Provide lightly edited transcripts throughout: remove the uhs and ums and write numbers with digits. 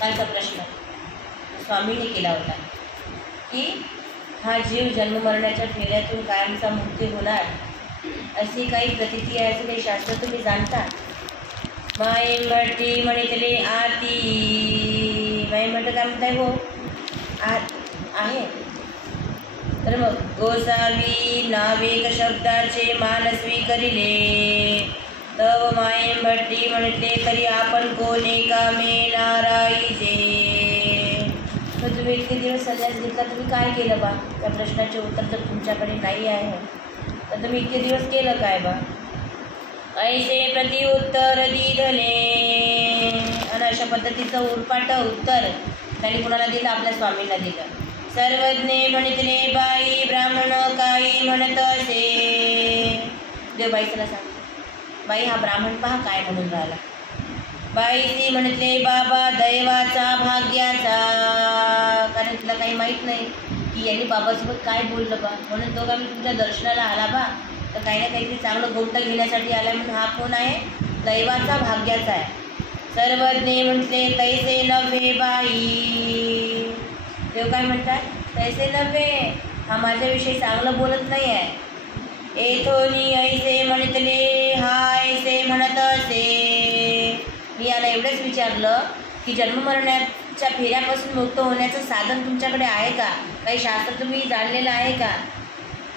कालचा प्रश्न स्वामीने केला होता की हा जीव जन्ममरणाच्या फेऱ्यातून कायमचा मुक्ती होणार अशी काही प्रतीती आहे, असं काही शास्त्र तुम्ही जाणता? मायेंभट्टी म्हणितले आती, मायेंभट्ट काय म्हणताय हो आहे. तर मग गोसावी नावेक शब्दाचे मानस्वी करिले, तव मायेंभट्टी म्हणितले करी आपण कोणी कामे नारायजे. तर तुम्ही इतके दिवस संन्यास घेतला, तुम्ही काय केलं बा? त्या प्रश्नाचे उत्तर जर तुमच्याकडे नाही आहे तर तुम्ही इतके दिवस केलं काय बा? ऐसे प्रति उत्तर दिधले, आणि अशा पद्धतीचं उरपाट उत्तर त्यांनी कुणाला दिलं? आपल्या स्वामींना दिलं. सर्वज्ञे म्हणितले बाई ब्राह्मण काही म्हणत असे. देव बाईला सांग, बाई हा ब्राह्मण पहा काय म्हणून राहिला. बाईसी म्हणितले बाबा दैवाचा भाग्याचा, कारण तिला काही माहीत नाही की यांनी बाबासोबत काय बोललं बा, म्हणून तो का मी तुमच्या दर्शनाला आला बा, तर काही ना काहीतरी चांगलं गोष्ट घेण्यासाठी आला, म्हणून हा कोण आहे? दैवाचा भाग्याचा आहे. सर्वज्ञे म्हटले तैसे नव्हे बाई. देव काय म्हणतात? तैसे नव्हे, हा माझ्याविषयी चांगलं बोलत नाही आहे. एथोनी ऐसे म्हणितले, हा ऐसे म्हणत असे. मी याला एवढंच विचारलं की जन्ममरणाच्या फेऱ्यापासून मुक्त होण्याचं साधन तुमच्याकडे आहे का? काही शास्त्र तुम्ही जाणलेलं आहे का?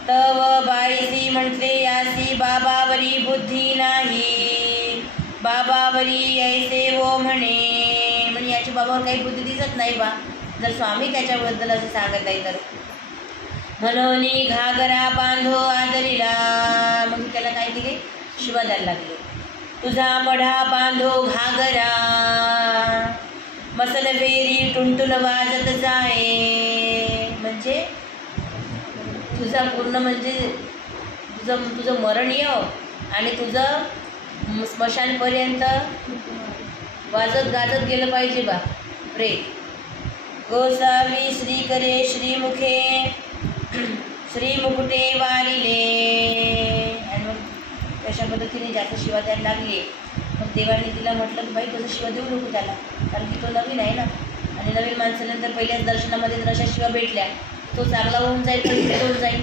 तव बाईसी म्हटले यासी बाबावरी बुद्धी नाही, बाबावरी ऐसे वो म्हणे. म्हणजे याची बाबावर काही बुद्धी दिसत नाही बा, जर स्वामी त्याच्याबद्दल असं सांगत आहे तर. म्हणून घागरा बांधो आदरीला, मग त्याला काय केले? शिवा द्यायला लागले. तुझा मढा बांधो घागरा, मसल बेरी टुनटुन वाजत जाये. म्हणजे तुझा पूर्ण म्हणजे तुझं मरण येव आणि तुझं स्मशानपर्यंत वाजत गाजत गेलं पाहिजे बा प्रेत. गोसावी श्री करे श्रीमुखे श्रीमुकुटे वारिले. आणि मग अशा पद्धतीने जास्त शिवा द्यायला लागले. मग देवाने तिला म्हटलं की बाई तुझं शिवा देऊ नको त्याला, कारण की तो नवीन आहे ना, आणि नवीन माणसानंतर पहिल्याच दर्शनामध्ये जर अशा शिवा भेटल्या तो चांगला होऊन जाईल तर विपरीत होऊन जाईल,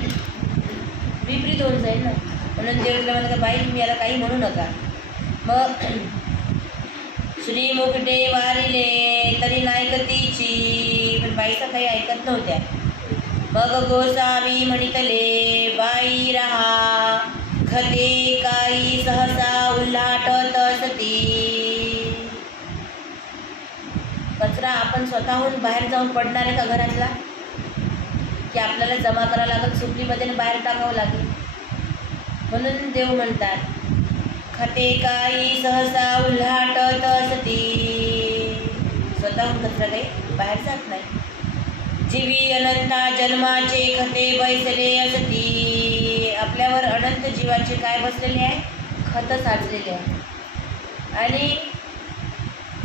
विपरीत होऊन जाईल ना. म्हणून देव तिला म्हणलं का बाई तुम्ही याला काही म्हणू नका. मग श्रीमुकुटे वारिले तरी नायकतीची, पण बाईचा काही ऐकत नव्हत्या. मग गोसावी म्हणितले बाई रहा, खते काही सहसा उल्हाटत असती. कचरा आपण स्वतःहून बाहेर जाऊन पडणार आहे का घरातला, की आपल्याला जमा करावं लागेल सुपलीमध्ये बाहेर टाकावं लागेल. म्हणून देव म्हणतात खते काही सहसा उल्हाटत असती, स्वतःहून कचरा काही बाहेर जात नाही. जीवी अनंता जन्माचे खते बैसले असती, आपल्यावर अनंत जीवाचे काय बसलेले आहे? खत साचलेले आहे. आणि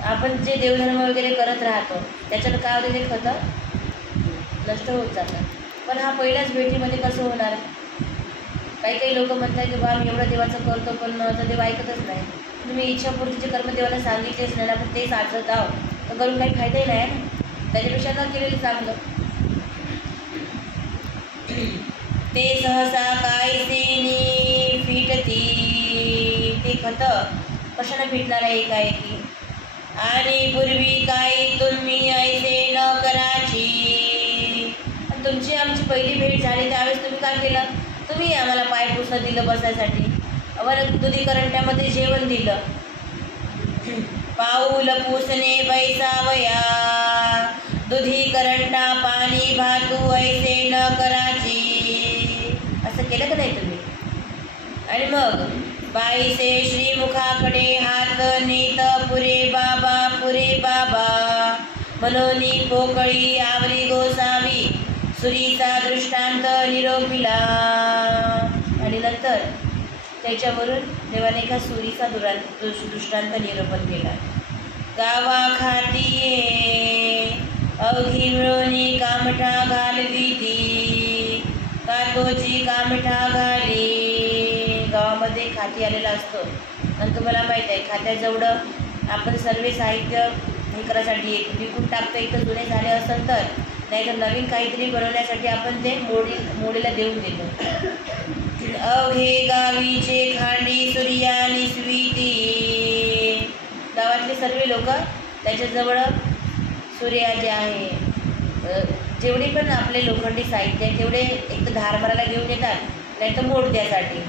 आपण जे देवधर्म वगैरे करत राहतो त्याच्यात काय होते? ते खतं नष्ट होत जातात. पण हा पहिल्याच भेटीमध्ये कसं होणार? काही काही लोक म्हणतात की बा मी एवढं देवाचं करतो पण तर देव ऐकतच नाही. तुम्ही इच्छापूर्तीचे कर्म देवाला सांगितलेच नाही ना, पण तेच आचरत आहो तर करून काही फायदाही नाही ना, त्याच्यापेक्षा न केलेलं चांगलं. ते सहसा कायसेनी फिटती, ते खतं कशाने फिटणार आहे एकाएकी. आणि पूर्वी काही तुम्ही ऐसे न करायची, तुमची आमची पहिली भेट झाली त्यावेळेस तुम्ही काय केलं? तुम्ही आम्हाला पाय पुसणं दिलं बसायसाठी, आम्हाला दुधी करंट्यामध्ये जेवण दिलं. पाऊल पुसणे बैसावया, दुधी करंटा पाणी भातू ऐसे न करायची, असं केलं का नाही तुम्ही? आणि मग बाईसे श्रीमुखाकडे हात नेत पुरे बाबा, मनोनी पोकळी आवरी गोसावी सुरीचा दृष्टांत निरोपिला. आणि नंतर त्याच्यावरून देवाने एका सुरीचा दृष्टांत निरूपण केला. गावाखाती अवघी मिळवणी कामठा घालविती, कातोची कामठा घाली. गावामध्ये खाती आलेला असतो आणि तुम्हाला माहीत आहे खात्याजवळ आपण सर्व साहित्य हे करायसाठी विकून टाकतो, एक तर जुने झाले असेल तर, नाही तर नवीन काहीतरी बनवण्यासाठी आपण ते मोडीला देऊन देतो. अवघे गावीचे खांडी सूर्यानी स्वीती, गावातले सर्व लोक त्याच्याजवळ सूर्या जे आहे, जेवढे पण आपले लोखंडी साहित्य आहे तेवढे एक तर धार मारायला घेऊन येतात, नाही तर मोड द्यासाठी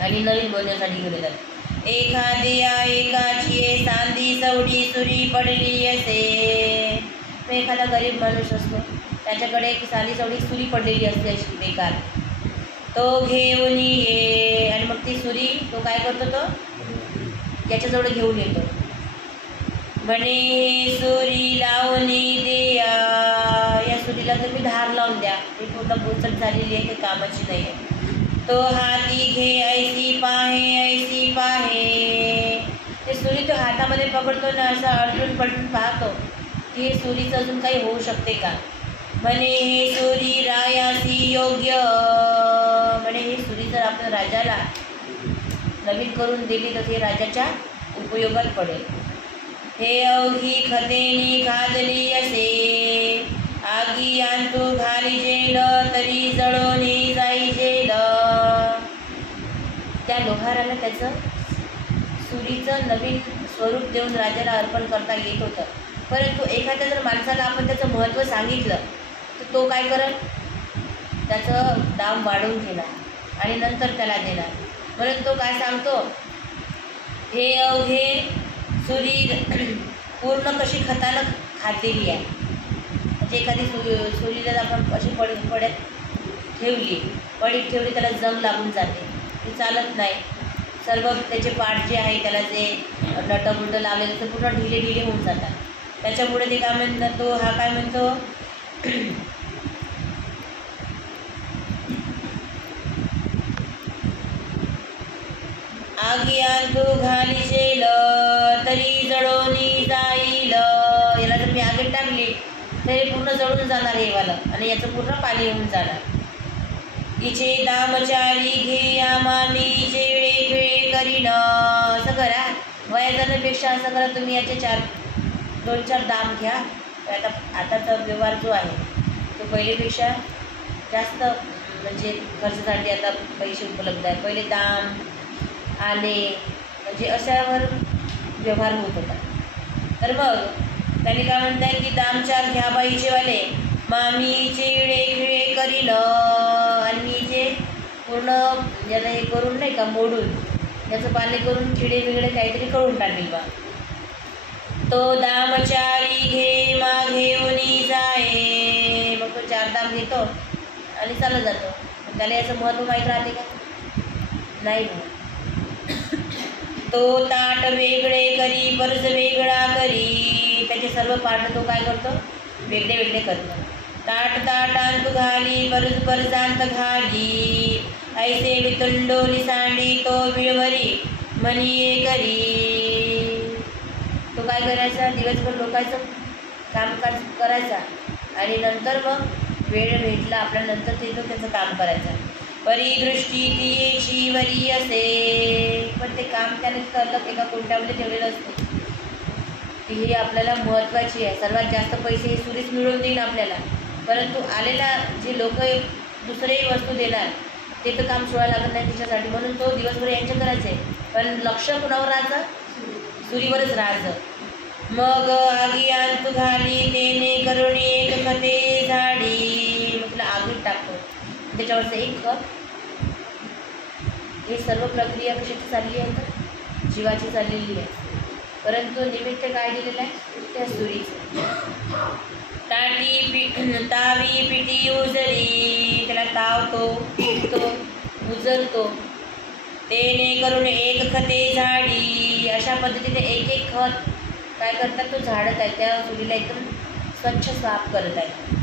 आणि नवीन बनवण्यासाठी घेऊन येतात. एखाद्या एकाची सांदी सवडी सुरी पडली असे, एखादा गरीब माणूस असतो त्याच्याकडे एक सांदी सवडी सुरी पडलेली असते अशी बेकार, तो घेऊन ये आणि मग ती सुरी तो काय करतो, तो त्याच्याजवळ घेऊन येतो. म्हणे सुरी लावणी द्या, या सुरीला तुम्ही धार लावून द्या, ती पूर्ण बोचट झालेली आहे, काही कामाची नाही आहे. तो हाती घे ऐसी पाहे, ते सुरी तो हातामध्ये पकडतो ना, असं अडचून पडून पाहतो की हे सुरीचं अजून काही होऊ शकते का. म्हणे हे सुरी रायासी योग्य, म्हणे ही सुरी जर आपण राजाला नवीन करून दिली तर ती राजाच्या उपयोगात पडेल. हे अवघी खतेनी खादली असे, आगी आणतू घाली जेल तरी जळोनी जाई जेल. त्या लोहाराला त्याचं सुरीचं नवीन स्वरूप देऊन राजाला अर्पण करता येत होतं, परंतु एखाद्या जर माणसाला आपण त्याचं महत्त्व सांगितलं तर तो काय करेल, त्याचं दाम वाढवून घेणार आणि नंतर त्याला देणार. म्हणून तो काय सांगतो, हे अवघे सुरी पूर्ण कशी खतानं खातेली आहे. म्हणजे एखादी सुरीला आपण अशी पडीत ठेवली, त्याला जंग लागून जाते, ती चालत नाही. सर्व त्याचे पाठ जे आहे त्याला जे नटबुंड लावलेलं ते पूर्ण ढिले होऊन जातात. त्याच्यामुळे ते काय म्हणतो, हा काय म्हणतो, आगी आणतू घाली जेल तरी जळोनी जाईल. याला जर मी आगीत टाकली तरी पूर्ण जळून जाणार हे वाला आणि याचं पूर्ण पाणी होऊन जाणार. इचे दामचारी घे आमामी जेळे खेळे करीन. असं करा, वया जाण्यापेक्षा असं करा, तुम्ही याचे 2-4 दाम घ्या. आताचा व्यवहार जो आहे तो पहिलेपेक्षा जास्त म्हणजे खर्चासाठी आता पैसे उपलब्ध आहे. पहिले दाम आले म्हणजे अशावर व्यवहार होत होता. तर मग त्यांनी काय म्हणताय की दाम 4 घ्या बाईचेवाले, मामी चिडे खिळे करीन. आणि मी जे पूर्ण याला हे करून नाही का मोडून याचं पाणी करून खिडे बिगडे काहीतरी करून टाकेल बा. तो दाम 4 घे घेऊनी जाये. मग तो 4 दाम घेतो आणि चालत जातो. त्याला याचं महत्त्व माहीत राहते का, नाही. तो ताट वेगळे करी पर्स वेगळा करी. त्याचे सर्व पाठ तो काय करतो, वेगळे करतो. ताट आणतू घाली परसांत घाली, ऐसे वितुंडोली सांडी तो विळवरी मनिये करी. तो काय करायचा, दिवसभर लोकांचं कामकाज करायचा आणि नंतर मग वेळ भेटला आपल्यानंतर ते तो त्याचं काम करायचं. परिदृष्टी तियेची वरी असे, पण ते काम त्याने अलग एका कोणत्यामध्ये ठेवलेलं असते की हे आपल्याला महत्त्वाची आहे. सर्वात जास्त पैसे हे सुरीच मिळवून देईन आपल्याला, परंतु आलेला जे लोक दुसरेही वस्तू देणार ते तर काम सोडायला लागत नाही तिच्यासाठी. म्हणून तो दिवसभर यांच्या करायचे, पण लक्ष कुणावर राहायचं, सुरीवरच राहायचं. मग आगी आणतू घाली तेने करुणी एक खते झाडी. मग तुला आगीत टाकतो, त्याच्यावरचं एक खत. ही सर्व प्रक्रिया कशाची चालली आहे तर जीवाची चाललेली आहे, परंतु निमित्त काय दिलेलं आहे, त्या सुरीचं. तावी पिटी उजरी, त्याला तावतो, पिटतो, उजलतो. तेने करून एक खते झाडी. अशा पद्धतीने एक खत काय करतात, तो झाडत आहे, त्या सुरीला एकदम स्वच्छ साफ करत आहे.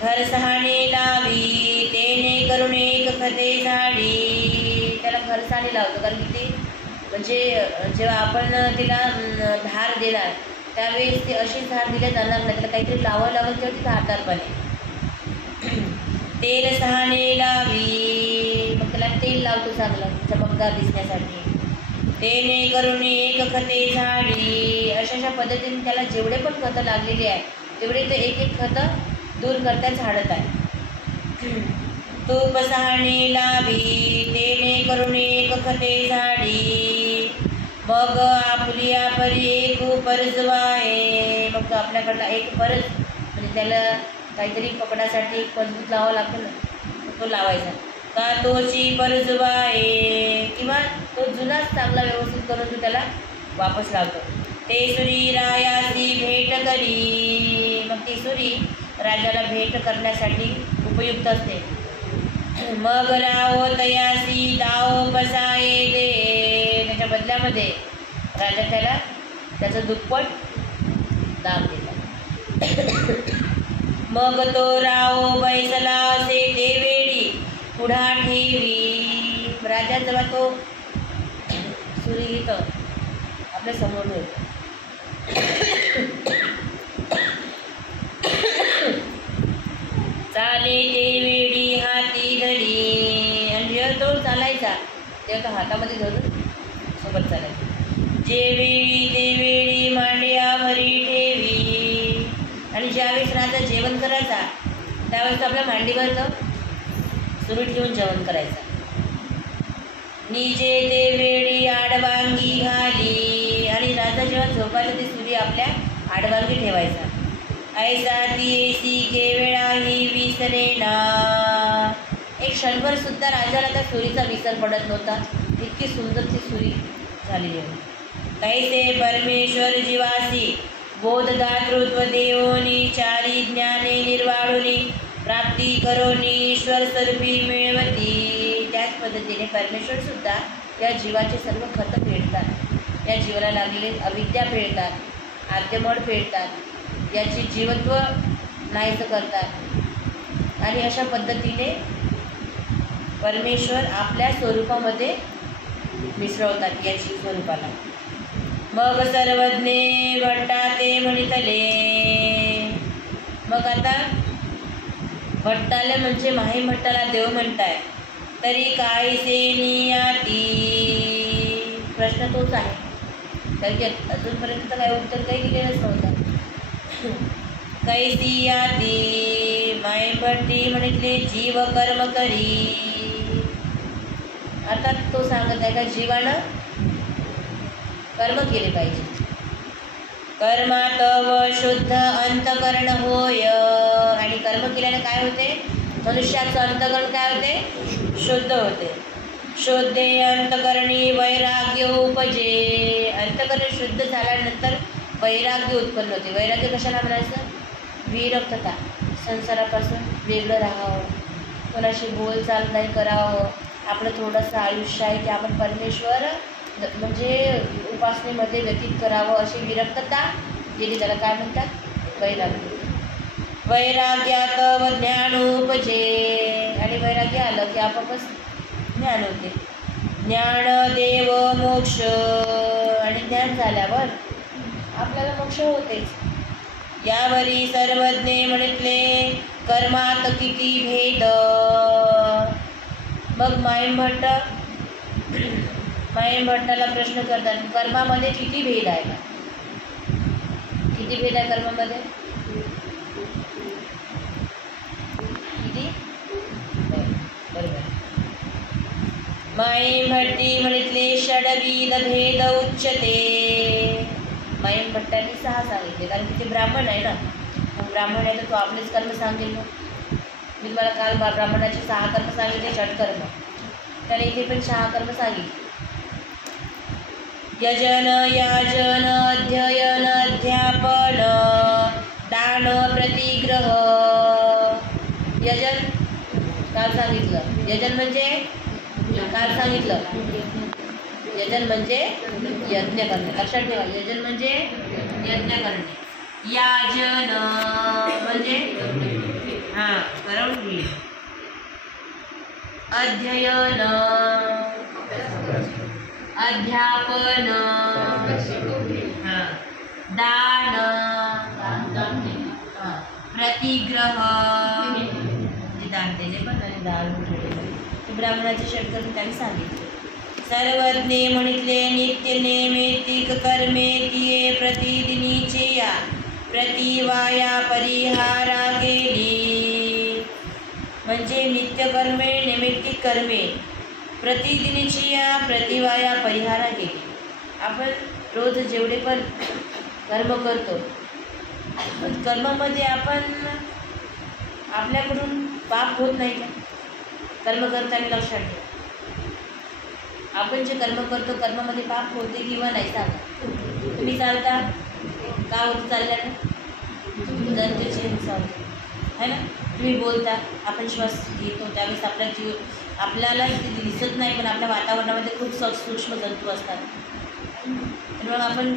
खरसाणे लावी तेने करून एक खते झाडी. त्याला खरसाणे लावतो, कारण की ती म्हणजे जेव्हा आपण तिला धार देणार त्यावेळेस ती अशीच धार दिल्या जाणार नाही, त्याला काहीतरी लावावं लागेल तेव्हा ती धारदार बने. तेल सहाणे लावी, मग त्याला तेल लावतो चांगलं चमकदार दिसण्यासाठी. तेने करुणी एक खते झाडी. अशा पद्धतीने त्याला जेवढे पण खतं लागलेली आहे तेवढे ते एक एक खतं दूर करता झाडत आहे. तूप सहाणे लावी तेने करुणी एक खते झाडी. मग आपुलिया परी एक परजवाये. मग तो आपल्याकडला एक परज म्हणजे त्याला काहीतरी पकडासाठी एक मजबूत लावावं लागतं ना, तो लावायचा का तोची परजवाये. किंवा तो जुनाच चांगला व्यवस्थित करून तो त्याला वापस लावतो. ते सुरी रायासी भेट करी. मग ती सुरी राजाला भेट करण्यासाठी उपयुक्त असते. मग राव तयासी दाव बसाये दे. त्याच्या बदल्यामध्ये राजा त्याला त्याचं दुप्पट दाम देतात. मग तो राव बैसला असे ते वेळी पुढा ठेवी. राजा जेव्हा तो सुरी घेतो आपल्या समोर ठेवतो. चाले ते वेळी हाती धरी. आणि जेव्हा तो चालायचा तेव्हा तो हातामध्ये धरून सोबत चालायचा. जे वेळी ते वेळी मांड्या भरी ठेवी. आणि ज्यावेळेस राजा जेवण करायचा त्यावेळेस आपल्या मांडीवर तो सुरी ठेवून जेवण करायचा. निजे ते वेळी आडवांगी घाली. आणि राजा जेव्हा झोपायला ती सुरी आपल्या आडवांगी ठेवायचा. ऐसा ती केवेळा ही विसरेना. एक क्षणभर सुद्धा राजाला त्या सुरीचा विसर पडत नव्हता. इतकी सुंदर ती सुरी झालेली होती. कैसे परमेश्वर जीवासी बोधदातृत्व देवोनी चारी ज्ञाने निर्वाळुनी प्राप्ती करोनी ईश्वर स्वरूपी मिळवती. त्याच पद्धतीने परमेश्वर सुद्धा या जीवाचे सर्व खतं फेडतात. या जीवाला लागलेले अविद्या फेडतात, आद्यमळ फेडतात, याची जीवत्व नाहीसं करतात. आणि अशा पद्धतीने परमेश्वर आपल्या स्वरूपामध्ये मिसळवतात या जीव स्वरूपाला. मग सर्वज्ञे भट्टा ते म्हणितले. मग आता भट्टाले म्हणजे माहीम भट्टाला देव म्हणताय. तरी कायसे नियाती. प्रश्न तोच आहे, कारण की अजूनपर्यंत तर काही उत्तर काही दिलेलंच नव्हतं. कैसी याती. माहीम भट्टी म्हणितले जीव कर्म करी. आता तो सांगत आहे का जीवानं कर्म केले पाहिजे. कर्मात व शुद्ध अंतकरण होय. आणि कर्म केल्याने काय होते? मनुष्याचं अंतकरण काय होते? शुद्ध होते. शुद्धे अंतकरणी वैराग्य उपजे. अंतकरण शुद्ध झाल्यानंतर वैराग्य उत्पन्न होते. वैराग्य कशाला म्हणायचं? विरक्तता, संसारापासून वेगळं राहावं, कोणाशी बोलचाल नाही करावं, आपलं थोडंसं आयुष्य आहे ते आपण परमेश्वर म्हणजे उपासनेमध्ये व्यतीत करावं, अशी विरक्तता गेली त्याला काय म्हणतात? वैराग्य. वैराग्यात व ज्ञान उपजे. आणि वैराग्य आलं की आपोआपच ज्ञान होते. ज्ञान देव मोक्ष. आणि ज्ञान झाल्यावर आपल्याला मोक्ष होतेच. यावरी सर्वज्ञे म्हणितले कर्मात किती भेद. मग माहीम भट्टाला प्रश्न करतात, कर्मामध्ये किती भेद आहे का? किती भेद आहे कर्मामध्ये? किती? बरोबर. माहीम भट्टी म्हणितले षडविध भेद उच्चते. माहीम भट्टांनी 6 सांगितले, कारण की ते ब्राह्मण आहे ना. मग ब्राह्मण आहे तर तो आपलेच कर्म सांगेल ना. मी तुम्हाला काल ब्राह्मणाचे 6 कर्म सांगितले, षटकर्म. त्याने इथे पण 6 कर्म सांगितले. यजन, याजन, अध्ययन, अध्यापन, दान, प्रतिग्रह. यजन काल सांगितलं. यजन म्हणजे काल सांगितलं. यजन म्हणजे यज्ञ करणे. लक्षात ठेवा, यजन म्हणजे यज्ञ करणे. याजन म्हणजे करून घे. अध्ययन, अध्यापन, दान, प्रतिग्रह म्हणजे दान देणे पण आणि दान ठेवणे. ब्राह्मणाचे षटकर्म त्यांनी सांगितले. सर्वज्ञे म्हणितले नित्य नैमित्तिक कर्मे तिये प्रतिदिनीचे या प्रतिवाया परिहारा गेली. म्हणजे नित्य कर्मे नैमित्तिक कर्मे प्रतिदिनीची या प्रतिवाया परिहारा गेली. आपण रोज जेवढे पण कर्म करतो कर्मामध्ये आपण आपल्याकडून पाप होत नाही का? कर्म करताना लक्षात ठेवा. आपण जे कर्म करतो कर्मामध्ये पाप होते किंवा नाही सांगा. तुम्ही चालता का होतं चालल्यानं जंतूची हिंसा होते है ना. तुम्ही बोलता आपण श्वास घेतो त्यावेळेस आपला जीव आपल्याला ते दिसत नाही पण आपल्या वातावरणामध्ये खूप सूक्ष्म जंतू असतात. तर मग आपण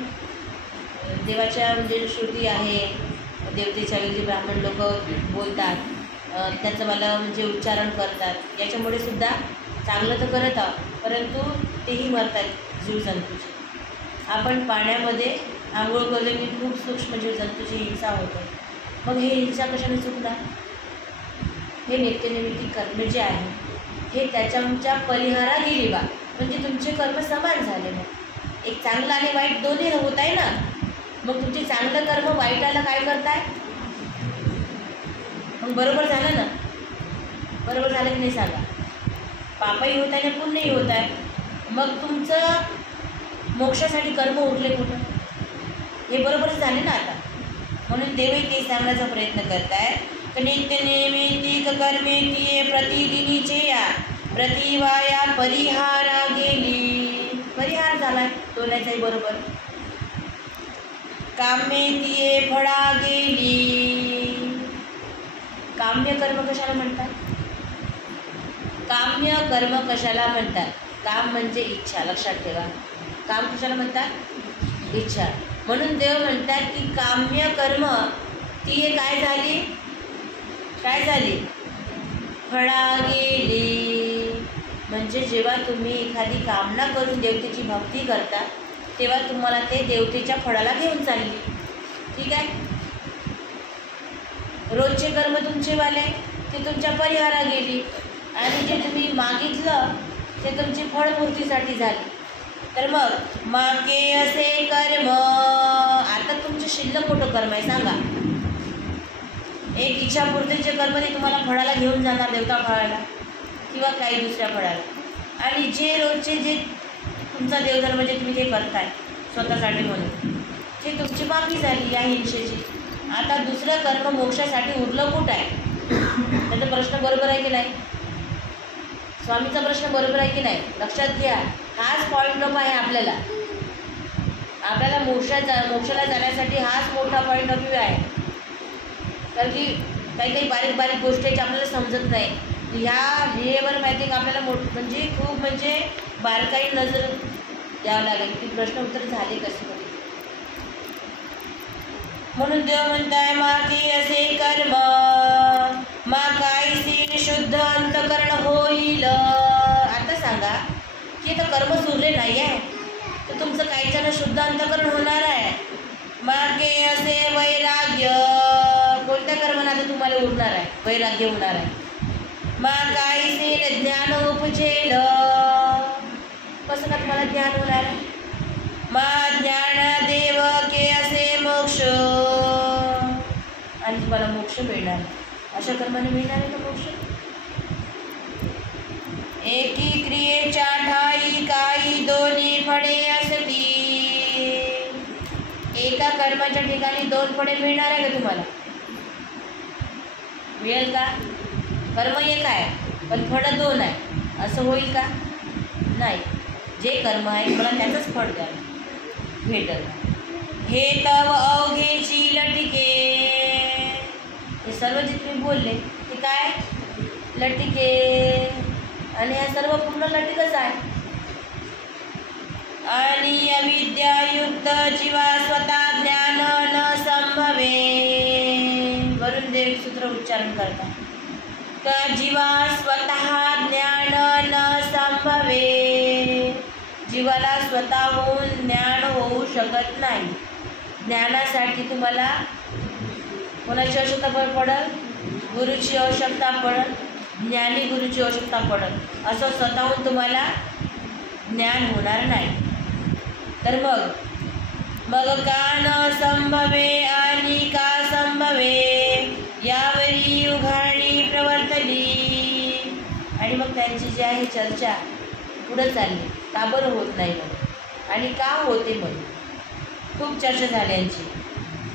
देवाच्या म्हणजे श्रुती आहे देवतेच्या वेळी जे ब्राह्मण लोक बोलतात त्याचं मला म्हणजे उच्चारण करतात याच्यामुळे सुद्धा चांगलं तर करत आहोत परंतु तेही मरतात जीवजंतूचे. आपण पाण्यामध्ये आंघोळ करले की खूप सूक्ष्म जीवजंतूची हिंसा होते. मग हे हिंसा कशाने चुकणार? हे नित्यनैमित्तिक कर्म जे आहे हे त्याच्या परिहारा गेली बा. म्हणजे तुमचे कर्म समान झाले. मग एक चांगलं आणि वाईट दोन्ही होत आहे ना. मग तुमचे चांगलं कर्म वाईटाला काय करताय? मग बरोबर झालं ना. बरोबर झालं की नाही सांगा. पापही होत आहे ना पुण्यही होत आहे. मग तुमचं मोक्षासाठी कर्म उरले कुठं? हे बरोबरच झाले ना आता. म्हणून देवही ते सांगण्याचा प्रयत्न करताय की नित्य नैमित्तिक कर्मे तिये प्रतिदिनीचे या प्रतिवाया परिहारा गेली. परिहार झाला दोन्हीचाही बरोबर. काम्ये तिये फळा गेली. काम्य कर्म कशाला म्हणतात? काम्य कर्म कशाला म्हणतात? काम म्हणजे इच्छा. लक्षात ठेवा. काम कशाला म्हणतात? इच्छा. म्हणून देव म्हणतात की काम्य कर्म ती काय झाली? काय झाली? फळा गेली. म्हणजे जेव्हा तुम्ही एखादी कामना करून देवतेची भक्ती करता तेव्हा तुम्हाला ते देवतेच्या फळाला घेऊन चालली. ठीक आहे. रोजचे कर्म तुमचेवाले ते तुमच्या परिहारा गेली आणि जे तुम्ही मागितलं ते तुमची फळपूर्तीसाठी झाली. तर मग मागे असे कर्म आता तुमचे शिल्लक मोठं कर्म आहे सांगा. एक इच्छापूर्तीचे कर्म ते तुम्हाला फळाला घेऊन जाणार देवता फळाला किंवा काही दुसऱ्या फळाला. आणि जे रोजचे जे तुमचा देवधर्म जे तुम्ही ते करताय स्वतःसाठी म्हणून ते तुमची बाकी झाली या हिंसेची. आता दुसरं कर्म मोक्षासाठी उरलं कुठं आहे? त्याचा प्रश्न बरोबर आहे की नाही? स्वामीचा प्रश्न बरोबर आहे की नाही? लक्षात घ्या. हाच पॉईंट ऑफ आहे आपल्याला. आपल्याला मोक्षाला जाण्यासाठी हाच मोठा पॉईंट ऑफ व्ह्यू आहे. कारण की काही काही बारीक बारीक गोष्टीची आपल्याला समजत नाही. ह्या ध्येयावर माहिती की आपल्याला म्हणजे खूप म्हणजे बारकाई नजर द्यावं लागेल की प्रश्न उत्तर झाले कसे. म्हणून देव म्हणताय मागे असे कर्म मा कायसी शुद्ध अंतकरण होईल. आता सांगा की आता कर्म सुरले नाही आहे तर तुमचं काहीच्यानं शुद्ध अंतकरण होणार आहे. मागे असे वैराग्य कोणत्या कर्माने आता तुम्हाला उरणार आहे? वैराग्य होणार आहे. मा कायसी ज्ञान उपजेल. कसं का तुम्हाला ज्ञान होणार आहे? मा ज्ञान देव के असे मोक्ष आणि तुम्हाला मोक्ष मिळणार. अशा कर्माने मिळणार आहे का मोक्ष? एकी क्रियेच्या ठाई काही दोन्ही फळे असती. एका कर्माच्या ठिकाणी दोन फळे मिळणार आहे का तुम्हाला? मिळेल का? कर्म एक आहे पण फळ दोन आहे असं होईल का? नाही. जे कर्म आहे मला त्याचंच फळ द्या भेटल. हे तव अवघेची लटिके. हे सर्व जे तुम्ही बोलले ते काय? लटिके. आणि ह्या सर्व पूर्ण लटिकच आहे. आणि अविद्यायुक्त जीवा स्वतः ज्ञान न संभवे. वरून देव सूत्र उच्चारण करतात का जीवा स्वतः ज्ञान न संभवे. जीवाला स्वतःहून ज्ञान होऊ शकत नाही. ज्ञानासाठी तुम्हाला कोणाची आवश्यकता पडेल? गुरुची आवश्यकता पडेल. ज्ञानी गुरुची आवश्यकता पडेल. असं स्वतःहून तुम्हाला ज्ञान होणार नाही. तर मग का न संभवे आणि का संभवे यावरी उघाणी प्रवर्तली. आणि मग त्यांची जी आहे चर्चा पुढं चालली, का बरं होत नाही मग आणि का होते मग. खूप चर्चा झाली यांची.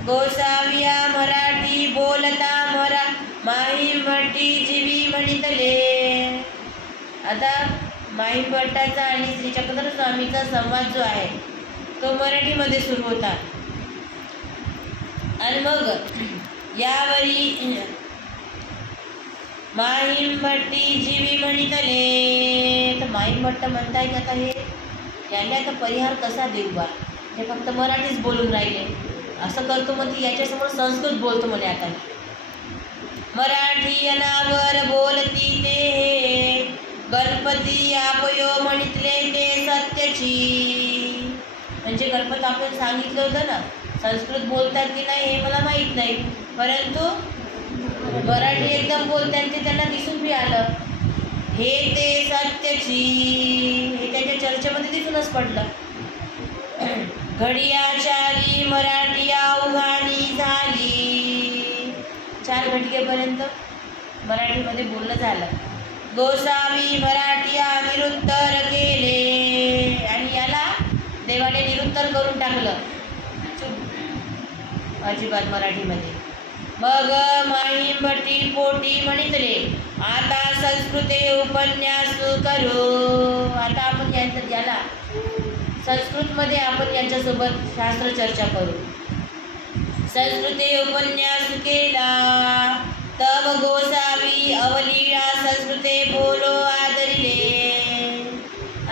गोसाविया मराठी बोलता माहिमभट्टी जीवी म्हणितले. आता माहिमभट्टाचा आणि श्री चक्रधर स्वामीचा संवाद जो आहे तो मराठीमध्ये सुरू होता. आणि मग यावरी माहिमभट्टी जीवी म्हणितले. तर माहिमभट्ट म्हणताय की आता हे याने आता परिहार कसा देऊ बा, हे फक्त मराठीच बोलून राहिले, असं करतो मग ती याच्यासमोर संस्कृत बोलतो म्हणे. आता मराठी अनावर बोलती ते हे गणपती आपयो म्हणितले ते सत्यची. म्हणजे गणपती आपण सांगितलं होतं ना, संस्कृत बोलतात की नाही हे मला माहीत नाही, परंतु मराठी एकदम बोलतात ते त्यांना दिसून बी आलं. हे ते सत्यची हे त्याच्या चर्चेमध्ये दिसूनच पडलं. घडियाचारी मराठी अवघाणी झाली. 4 घटिकेपर्यंत मराठीमध्ये बोलणं झालं. गोसावी मराठी निरुत्तर केले आणि याला देवाने निरुत्तर करून टाकलं, अजिबात मराठीमध्ये. मग माहिमभट्टी पोटी म्हणितले आता संस्कृते उपन्यास करू. आता आपण याला संस्कृतमध्ये आपण यांच्यासोबत शास्त्र चर्चा करू. संस्कृते उपन्यास केला तव गोसावी अवलीळा संस्कृते बोलो आदरिले.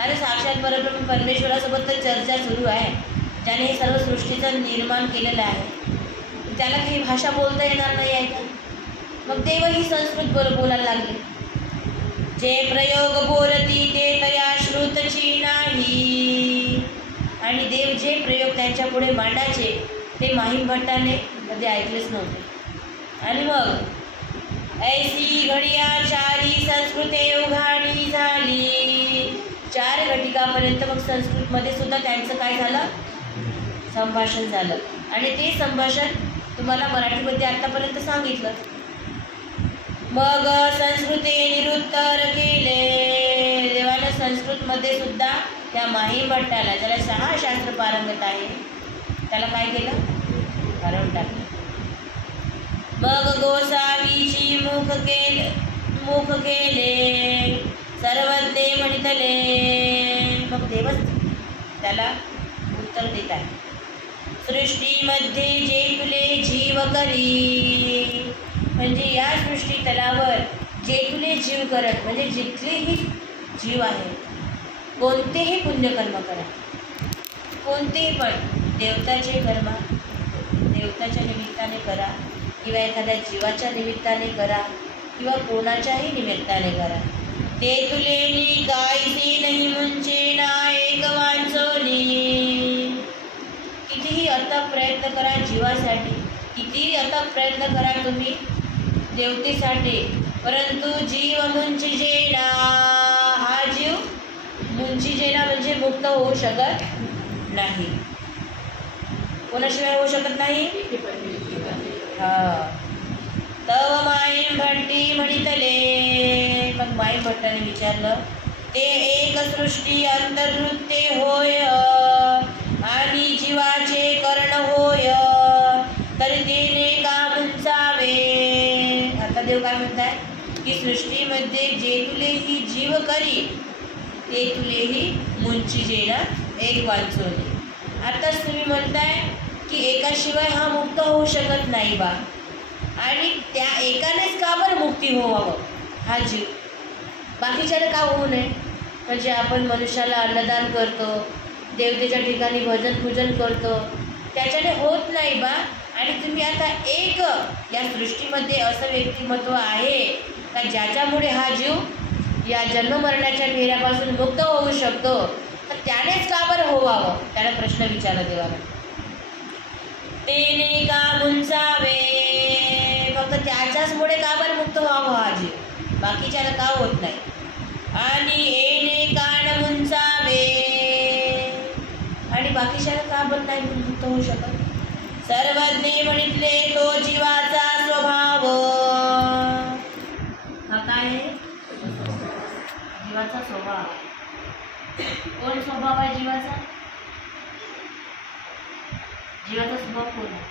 अरे साक्षात परब्रह्म परमेश्वरासोबत तर चर्चा सुरू आहे, ज्याने हे सर्व सृष्टीचं निर्माण केलेलं आहे. त्याला काही भाषा बोलता येणार नाही आहे का? मग देवही संस्कृत बोलायला लागले. जे प्रयोग बोलती ते तया श्रुतची नाही. आणि देव जे प्रयोग त्यांच्या पुढे मांडायचे ते माहिमभट्टाने कधी ऐकलेच नव्हते. आणि मग ऐसी घडिया चारी संस्कृते उघाणी झाली. 4 घटिकापर्यंत मग संस्कृतमध्ये सुद्धा त्यांचं काय झालं, संभाषण झालं. आणि ते संभाषण तुम्हाला मराठीमध्ये आतापर्यंत सांगितलं. मग संस्कृते निरुत्तर केले. देवानं संस्कृतमध्ये सुद्धा त्या माहिमभट्टाला, ज्याला 6 शास्त्र पारंगत आहे, त्याला काय केलं, हरवून टाकलं. मग गोसावीची मुख केले सर्वज्ञ म्हणितले. मग देवच त्याला उत्तर देत आहे. सृष्टीमध्ये जे तुले जीव करी. म्हणजे या सृष्टी तलावर जे तुले जीव करत, म्हणजे जिथलेही जीव आहे कोणतेही पुण्यकर्म करा, कोणतेही पण देवताचे कर्म देवताच्या निमित्ताने करा किंवा एखाद्या जीवाच्या निमित्ताने करा किंवा कोणाच्याही निमित्ताने करा. ते तुलेनी कायसे नाही मुंचे ना एक वांचोनी. कितीही अथक प्रयत्न करा जीवासाठी, कितीही अथक प्रयत्न करा तुम्ही देवतेसाठी, परंतु जीव मुंचिजेना, हा जीव मुंचिजेना म्हणजे मुक्त होऊ शकत नाही. कोणाशिवाय होऊ शकत नाही. तव माहिमभट्टी म्हणितले. मग माहिमभट्टाने विचारलं, ते एक सृष्टी अंतर्वृत्ते होय आणि जीवाचे कर्ण होय, तर तेने का मुंचावे. आता देव काय म्हणताय की सृष्टीमध्ये जे तुलेही जीव करी ते तुलेही मुंचिजेना एक वांचोनी. आताच तुम्ही म्हणताय की एकाशिवाय हा मुक्त होऊ शकत नाही बा, आणि त्या एकानेच का बरं मुक्ती व्हावं हा जीव, बाकीच्याने का होऊ नये. म्हणजे आपण मनुष्याला अन्नदान करतो, देवतेच्या ठिकाणी भजन पूजन करतो, त्याच्याने होत नाही बा. आणि तुम्ही आता एक या सृष्टीमध्ये असं व्यक्तिमत्व आहे का ज्याच्यामुळे हा जीव या जन्ममरणाच्या फेऱ्यापासून मुक्त होऊ शकतो, तर त्यानेच का बरं होवावं. त्याला प्रश्न विचारला देवाला. तेने का मुंचावे, फक्त त्याच्याचमुळे का बरं मुक्त व्हावं हा जीव, बाकीच्याला का होत नाही. आणि एने का न मुंचावे, बाकीच्या का पण नाही मुक्त होऊ शकत? सर्वज्ञ म्हणितले तो जीवाचा स्वभाव. हा काय आहे? जीवाचा स्वभाव. कोण स्वभाव आहे जीवाचा? जीवाचा स्वभाव कोण आहे?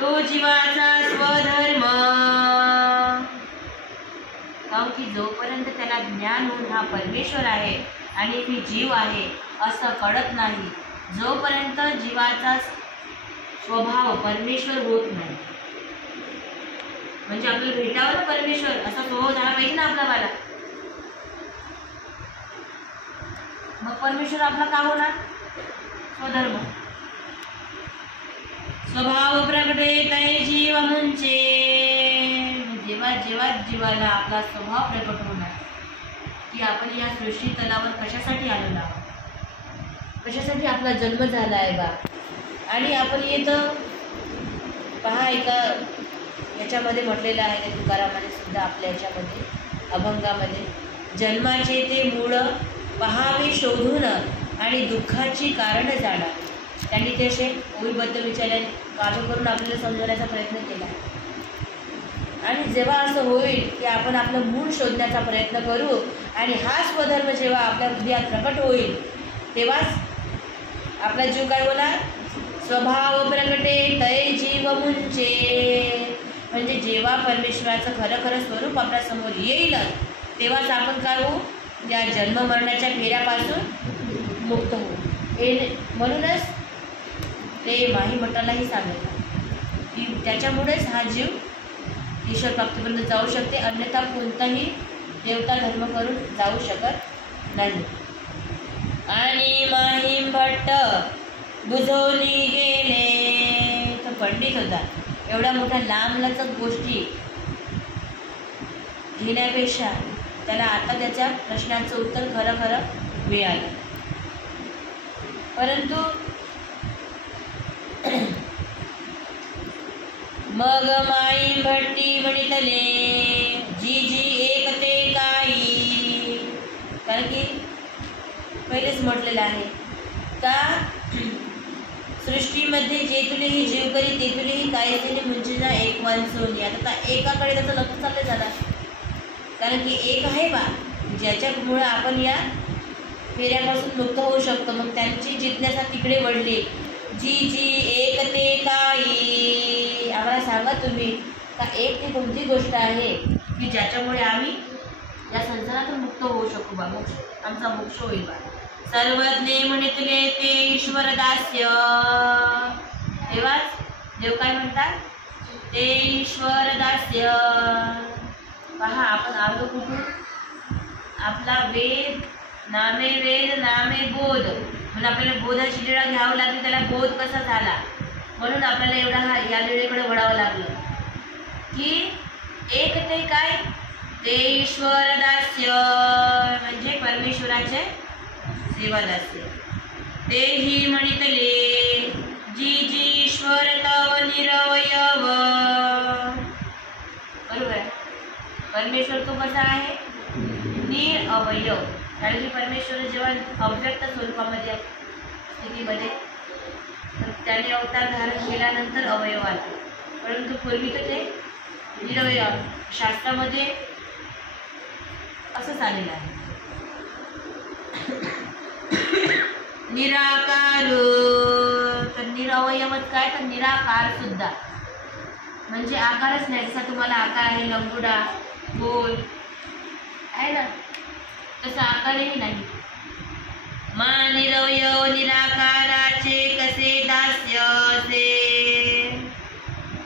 तो जीवाचा स्वधर्म. कारण की जोपर्यंत त्याला ज्ञान होऊन हा परमेश्वर आहे आणि मी जीव आहे असं कळत नाही, जोपर्यंत जीवाचा स्वभाव परमेश्वर होत नाही. म्हणजे आपल्याला भेटावं ना परमेश्वर, असा स्वभाव झाला पाहिजे ना आपला. मग परमेश्वर आपला का होणार? स्वधर्म. स्वभाव प्रगटे तै जीव मुंचे. जेव्हा जेव्हा जीवाला आपला स्वभाव प्रकट होणार की आपण या सृष्टी तलावर कशासाठी आलेलो आहोत, कशासाठी आपला जन्म झाला आहे बा. आणि आपण येतं पहा, एका याच्यामध्ये म्हटलेलं आहे ते तुकारामाने सुद्धा आपल्या याच्यामध्ये अभंगामध्ये, जन्माचे ते मूळ पहावे शोधून आणि दुःखाची कारण जाणा. त्यांनी ते असे ओळीबद्ध विचाराने काव्य करून आपल्याला समजवण्याचा प्रयत्न केला. आणि जेव्हा असं होईल की आपण आपलं मूळ शोधण्याचा प्रयत्न करू आणि हा स्वधर्म जेव्हा आपल्या हृदयात प्रकट होईल तेव्हाच आपला जीव काय होणार? स्वभाव प्रगटे तै जीव मुंचे. म्हणजे जेव्हा परमेश्वराचं खरं खरं स्वरूप आपल्यासमोर येईलच तेव्हाच आपण काय होऊ? त्या जन्म मरणाच्या फेऱ्यापासून मुक्त होऊ. हे म्हणूनच ते माही मठालाही सांगितलं की त्याच्यामुळेच हा जीव ईश्वर प्राप्तीपर्यंत जाऊ शकते, अन्यथा कोणताही देवता धर्म करून जाऊ शकत नाही. आणि माहीम भट्ट बुजवली गेले. तो पंडित होता, एवढ्या मोठ्या लांबलचक गोष्टी घेण्यापेक्षा त्याला आता त्याच्या प्रश्नांचं उत्तर खरं खरं मिळालं. परंतु मग माई भट्टी म्हणितले जी जी एक ते काही. कारण की पहिलेच म्हटलेलं आहे का सृष्टीमध्ये जे तुलेही जीव करी ते तुलेही काय तरी म्हणजे ना एक माणसोनी. आता एकाकडे त्याचं लक्ष चाललं झालं, कारण की एक आहे बा ज्याच्यामुळे आपण या फेऱ्यापासून मुक्त होऊ शकतो. मग त्यांची जिज्ञासा तिकडे वळली. जी जी एक ते काही. आम्हाला सांगा तुम्ही का एक ती कोणती गोष्ट आहे की ज्याच्यामुळे आम्ही या संसारातून मुक्त होऊ शकू बा, मोक्ष आमचा मोक्ष होईल बा. सर्वज्ञ म्हणितले ते ईश्वर दास्य. तेव्हाच देव काय म्हणतात? ते ईश्वर दास्य. पहा आपण आलो कुठून? आपला वेद नामे बोध, म्हणून आपल्याला बोधाची लीळा घ्यावं लागली. त्याला बोध कसा झाला म्हणून आपल्याला एवढा हा या लीळेकडे वळावं लागलं की एक ते काय? ते ईश्वर दास्य म्हणजे परमेश्वराचे सेवादास्य. तेही म्हणितले जी जी ईश्वर तव निरवयव. बरोबर आहे. परमेश्वर तो कसा आहे? निरअवयव. कारण की परमेश्वर जेव्हा अव्यक्त स्वरूपामध्ये स्थितीमध्ये तर त्याने अवतार धारण केल्यानंतर अवयव आला, परंतु पूर्वी तर ते निरवयव. शास्त्रामध्ये असं आलेलं आहे. निराकार. तर निरवयवच काय? तर निराकार सुद्धा म्हणजे आकारच नाही. जसा तुम्हाला आकार आहे लंगुडा, गोल आहे ना, तसा आकारही नाही. मा निरवयव निराकाराचे कसे दास्य असे.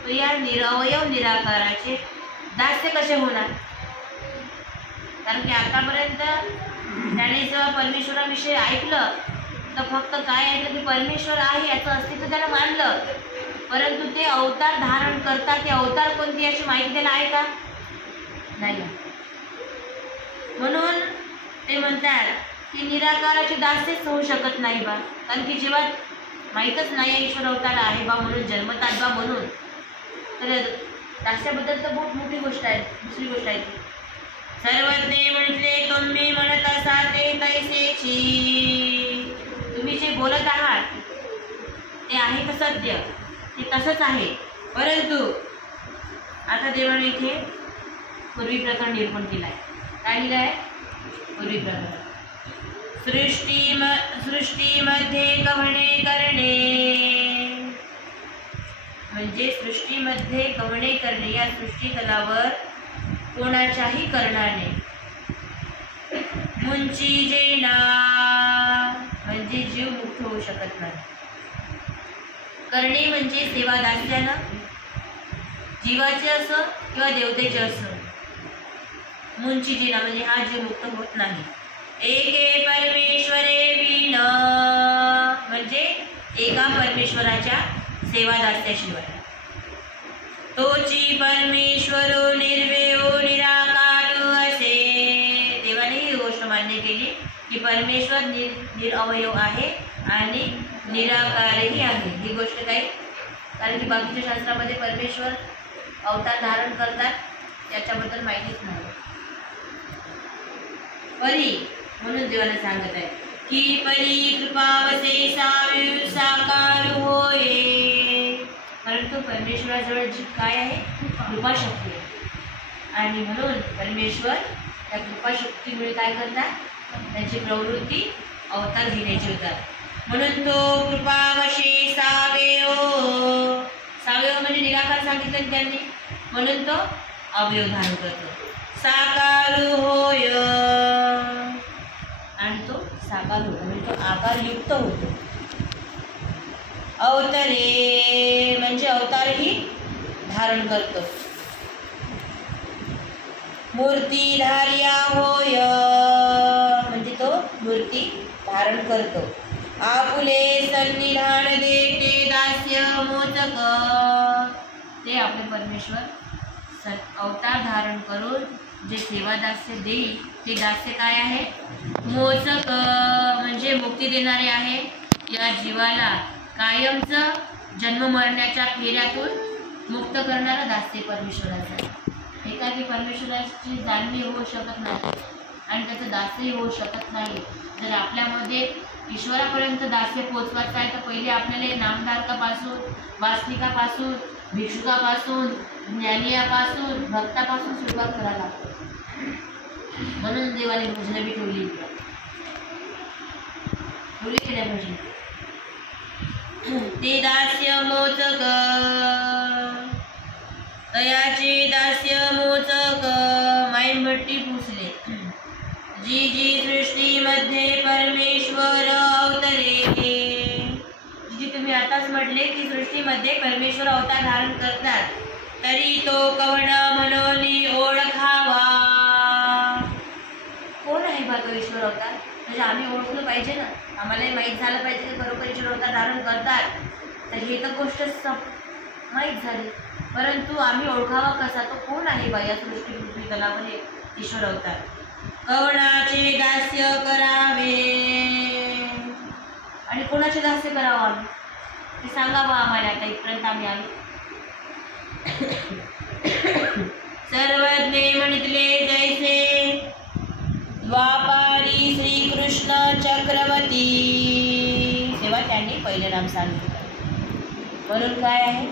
तो या निरवयव निराकाराचे दास्य कसे होणार? कारण की आतापर्यंत त्याने जेव्हा परमेश्वराविषयी ऐकलं तर फक्त काय ऐकलं की परमेश्वर आहे याचं अस्तित्व त्याला मानलं, परंतु ते अवतार धारण करतात ते अवतार कोणती याची माहिती त्याला आहे का? नाही. म्हणून ते म्हणतात की निराकाराची दास्यच होऊ शकत नाही बा. कारण की जेव्हा माहीतच नाही ईश्वर अवतार आहे बा म्हणून जन्मतात बा म्हणून, तर दास्याबद्दल तर बहुत मोठी गोष्ट आहे. दुसरी गोष्ट आहे ती सर्वज्ञ म्हटले तुम्ही म्हणत असा ते तैसेची, तुम्ही जे बोलत आहात ते आहे तर सत्य, ते तसंच आहे. परंतु आता देवाने इथे पूर्वी प्रकरण निरूपण केलं आहे. काय लिहिलं आहे? पूर्वी प्रकरण. सृष्टीमध्ये कवणे करणे, म्हणजे सृष्टीमध्ये कवणे करणे, या सृष्टी तलावर कोणाच्याही करणाने. मुंची जेना, म्हणजे जीव मुक्त होऊ शकत नाही. करणे म्हणजे सेवा दास्यानं, जीवाचे असो किंवा देवतेचे असो. मुंची जेना म्हणजे हा जीव मुक्त होत नाही. एके परमेश्वरे विन, म्हणजे एका परमेश्वराच्या सेवा दास्याशिवाय. तोची परमेश्वरो निर्वयो निराकारो असे, देवाने ही गोष्ट मान्य केली की परमेश्वर निरअवयव आहे आणि निराकारही आहे. ही गोष्ट काय? कारण की बाकीच्या शास्त्रामध्ये परमेश्वर अवतार धारण करतात, याच्याबद्दल माहितीच नाही. परी म्हणून देवाने सांगत आहे की परी कृपावसे साकार होय. परंतु परमेश्वराजवळ जी काय आहे? कृपा शक्ती आहे. आणि म्हणून परमेश्वर त्या कृपा शक्तीमुळे काय करतात? त्यांची प्रवृत्ती अवतार घेण्याची होतात. म्हणून तो कृपावशे सावेयो, सावेयो म्हणजे निराकार सांगितलं त्यांनी, म्हणून तो अवयव धारण करतो. साकार होय, आणि तो साकार होतो म्हणजे तो आकारयुक्त होतो. अवतरे म्हणजे अवतारही धारण करतो. मूर्तीधार्या होय, म्हणजे तो मूर्ती धारण करतो. आपुले सन्निधान देते दास्य मोचक, ते आपले परमेश्वर अवतार धारण करून जे सेवा दास्य देईल ते दास्य काय आहे? मोचक म्हणजे मुक्ती देणारे आहे. या जीवाला कायमचं जन्म मरण्याच्या फेऱ्यातून मुक्त करणारा दास्य परमेश्वराचा. एखादी परमेश्वराची जाणीव होऊ शकत नाही आणि त्याचं दास्यही होऊ शकत नाही. जर आपल्यामध्ये ईश्वरापर्यंत दास्य पोचवायचं आहे तर पहिले आपल्याला नामधारकापासून, वासनिकापासून, भिक्षुकापासून, ज्ञानियापासून, भक्तापासून सुरुवात करायला लागतो. म्हणून देवाने भजनं बी ठेवली की नाही भजन? ते दास्य मोचक, तयाचे दास्य मोचक माईमभट्टी पुसले. जी जी सृष्टीमध्ये परमेश्वर अवतरे, जी तुम्ही आताच म्हटले की सृष्टीमध्ये परमेश्वर अवतार धारण करतात, तरी तो कवण म्हणून ओळखावा. कोण आहे बा तो ईश्वर अवतार? म्हणजे आम्ही ओळखलं पाहिजे ना, आम्हालाही माहीत झालं पाहिजे की बरोबर ईश्वर अवतार धारण करतात. तर हे तर गोष्ट माहीत झाली, परंतु आम्ही ओळखावा कसा? तो कोण आहे बा या सृष्टी पृथ्वी तलावर ईश्वर अवतार? कवणाचे दास्य करावे, आणि कोणाचे दास्य करावं आम्ही ते सांगावं आम्हाला. आता इथपर्यंत आम्ही आलो. सर्वज्ञ म्हणितले जैसे द्वापारी श्रीकृष्ण चक्रवर्ती, तेव्हा त्यांनी पहिले नाम सांगितलं. म्हणून काय आहे?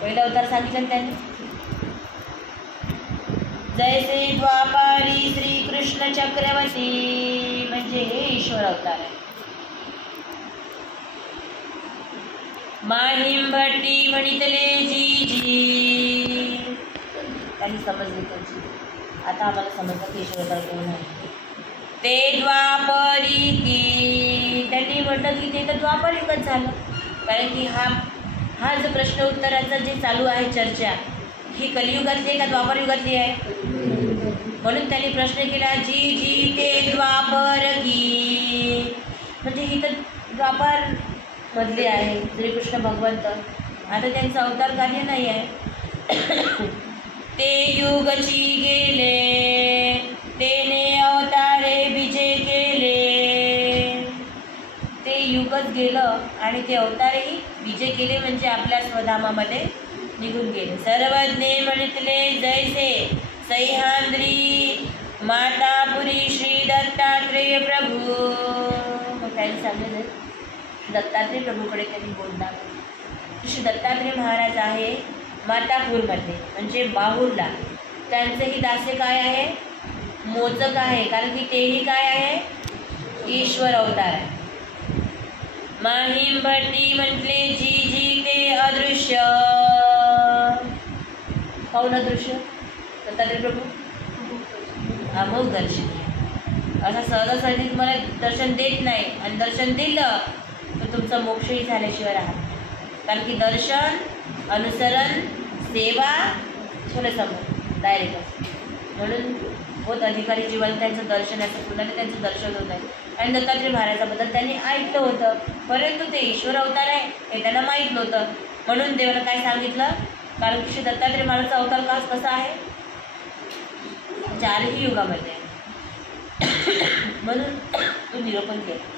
पहिला अवतार सांगितलं त्यांनी. जैसे द्वापारी श्रीकृष्ण चक्रवर्ती म्हणजे हे ईश्वर अवतार आहे. माहिमभट्टी म्हणितले जी जी, त्यांनी समजले त्यांची. आता आम्हाला समजलं की ईश्वर अवतार कोण आहे. ते द्वापरी की, त्यांनी म्हटलं की ते तर द्वापर युगच झालं. कारण की हा जो प्रश्न उत्तराचा जे चालू आहे चर्चा, ही कलियुगातली आहे का द्वापर युगातली आहे? म्हणून त्यांनी प्रश्न केला जी जी ते द्वापर की, म्हणजे ही तर द्वापर मधले आहे श्रीकृष्ण भगवंत. आता त्यांचं अवतार कार्य नाही आहे. ते युगची गेले तेने अवतारे बीजे केले, ते युगच गेलं आणि ते अवतारही बीजे केले म्हणजे आपल्या स्वधामामध्ये निघून गेले. सर्वज्ञ म्हणितले जैसे सह्याद्री मातापुरी श्री दत्तात्रेय प्रभू. मग त्यांनी सांगितलं दत्तात्रेय प्रभूकडे त्यांनी बोलला. श्री दत्तात्रेय महाराज आहे मातापूरमध्ये म्हणजे माहूरला. त्यांचंही दास्य काय आहे, मोचक आहे, कारण की तेही काय आहे, ईश्वर अवतार आहे. माहीम भट्टी म्हटले जी जी ते अदृश्य. कोण अदृश्य? दत्तात्रेय प्रभू अमोघ दर्शन. असं सहजासहजी तुम्हाला दर्शन देत नाही, आणि दर्शन दिलं तर तुमचा मोक्षही झाल्याशिवाय राहत. कारण की दर्शन, अनुसरण, सेवा थोडं समोर डायरेक्ट. म्हणून बहुत अधिकारी जीवन त्यांचं दर्शन असं कुणाला त्यांचं दर्शन होत आहे. आणि दत्तात्रेय महाराजाबद्दल त्यांनी ऐकलं होतं, परंतु ते ईश्वर अवतार आहे हे त्यांना माहीत नव्हतं. म्हणून देवानं काय सांगितलं, कारण की श्री दत्तात्रेय महाराजचा अवतार कसा आहे, चारही युगामध्ये आहे. म्हणून तो निरूपण केलं.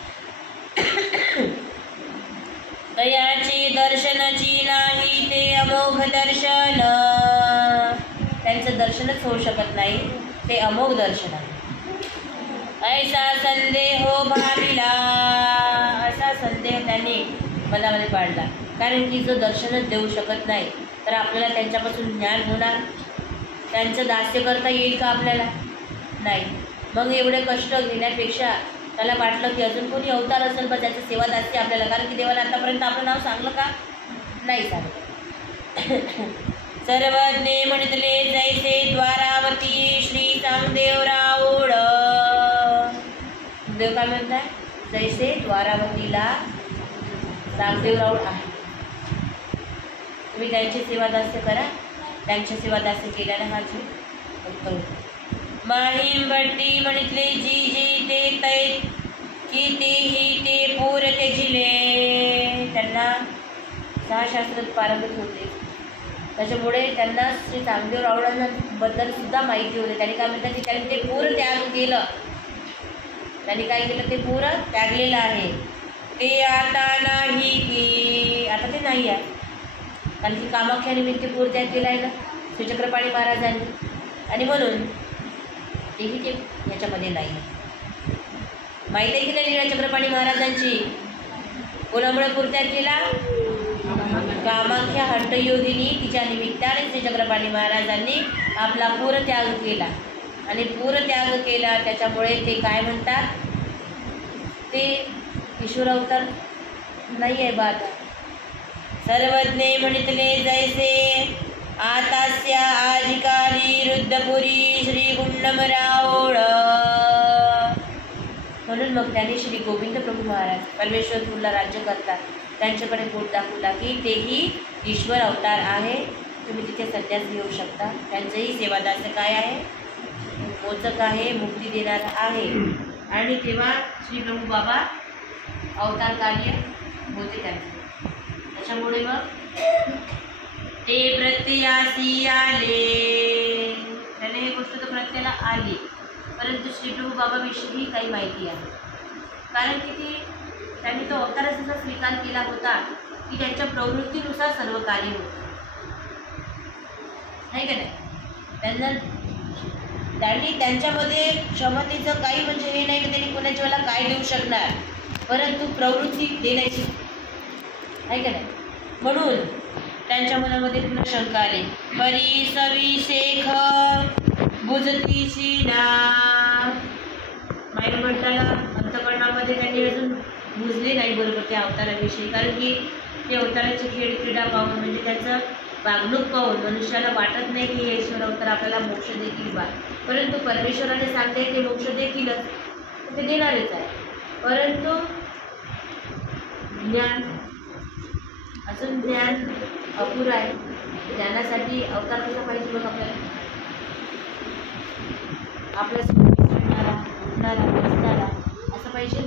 तयाचे दर्शनाची नाही ते अमोघ दर्शन. त्यांचं दर्शनच होऊ शकत नाही, ते अमोघ दर्शन आहे. ऐसा संदेह भाविला. असा संदेह त्यांनी मनामध्ये पाडला. कारण की जो दर्शनच देऊ शकत नाही तर आपल्याला त्यांच्यापासून ज्ञान होणार, त्यांचं दास्य करता येईल का आपल्याला? नाही. मग एवढे कष्ट घेण्यापेक्षा त्याला वाटलं की अजून कोणी अवतार असेल बा त्याचं सेवा दास्य आपल्याला. कारण की देवाला आतापर्यंत आपलं नाव सांगलं का? नाही सांगलं. सर्वज्ञे म्हणतले जैसे द्वारावती श्री चांगदेव राऊळ. देव काय म्हणताय? जैसे द्वारावतीला चांगदेव राऊळ आहे, तुम्ही त्यांची सेवा दास्य करा. त्यांची सेवा दास्य केल्याने हा जीव उत्तम. माहीम भट्टी म्हणितले जी जी ते तै की तेही ते पूर त्यजिले. त्यांना 6 शास्त्रात पारंगत होते, त्याच्यामुळे त्यांना श्री चांगदेव राऊळांबद्दल सुद्धा माहिती होते. त्यांनी काय म्हणतात की त्यांनी ते पूर त्याग केलं. त्यांनी काय केलं? ते पूर त्यागलेलं आहे. ते आता नाही की आता ते नाही आहे, कारण की कामाख्यानिमित्त पूर त्याग केला आहे ना श्रीचक्रपाणी महाराजांनी, आणि म्हणून तेही ते याच्यामध्ये नाही. माहीत आहे की नाही लीळाचक्रपाणी महाराजांची? कोणामुळे पूर त्याग केला? कामाख्या हट्टयोगिनी तिच्या निमित्ताने श्रीचक्रपाणी महाराजांनी आपला पूर त्याग केला. आणि पूर त्याग केला त्याच्यामुळे ते काय म्हणतात, ते ईश्वर अवतार नाही आहे बा. आता सर्वज्ञे म्हणितले जैसे आतास्या आजिकारी रुद्रपुरी श्री गुंडम राऊळ. म्हणून मग त्यांनी श्री गोविंद प्रभू महाराज परमेश्वरपूरला राज्य करतात त्यांच्याकडे बोट दाखवला की तेही ईश्वर अवतार आहे, तुम्ही तिथे सध्याच घेऊ शकता. त्यांचंही सेवादास्य काय आहे, मोचक आहे, मुक्ती देणार आहे. आणि तेव्हा श्री प्रभू बाबा अवतार कार्य होते त्यांचे. त्याच्यामुळे मग ते प्रत्ययासी आले. त्याने ही गोष्ट तर प्रत्ययाला आली, परंतु श्री प्रभू बाबाविषयी काही माहिती आहे. कारण की त्यांनी तो अवताराचा स्वीकार केला होता की त्यांच्या प्रवृत्तीनुसार सर्व कार्य होतं, नाही का नाही. त्यांनी त्यांच्यामध्ये क्षमतेचं काही म्हणजे हे नाही की त्यांनी कोणाच्या वेळेला काय देऊ शकणार, परंतु प्रवृत्ती देण्याची, आहे का नाही. म्हणून त्यांच्या मनामध्ये पुन्हा शंका आली. परी सविशेख बुजतीशी ना. माईन म्हटल्याला अंतकरणामध्ये त्यांनी अजून बुजले नाही बरोबर त्या अवताराविषयी. कारण की ते अवताराचे खेळ क्रीडा पाहून म्हणजे त्याचं वागणूक पाहून मनुष्याला वाटत नाही की हे ईश्वर अवतार आपल्याला मोक्ष देखील बा. परंतु परमेश्वराने सांगते ते मोक्ष देखीलच, ते देणारच आहे. परंतु ज्ञान, अजून ज्ञान अपुरा आहे. ज्ञानासाठी अवतार कसा पाहिजे बघ आपल्याला. आपल्यासमोर दिसणारा, उठणारा, बसणारा असं पाहिजे.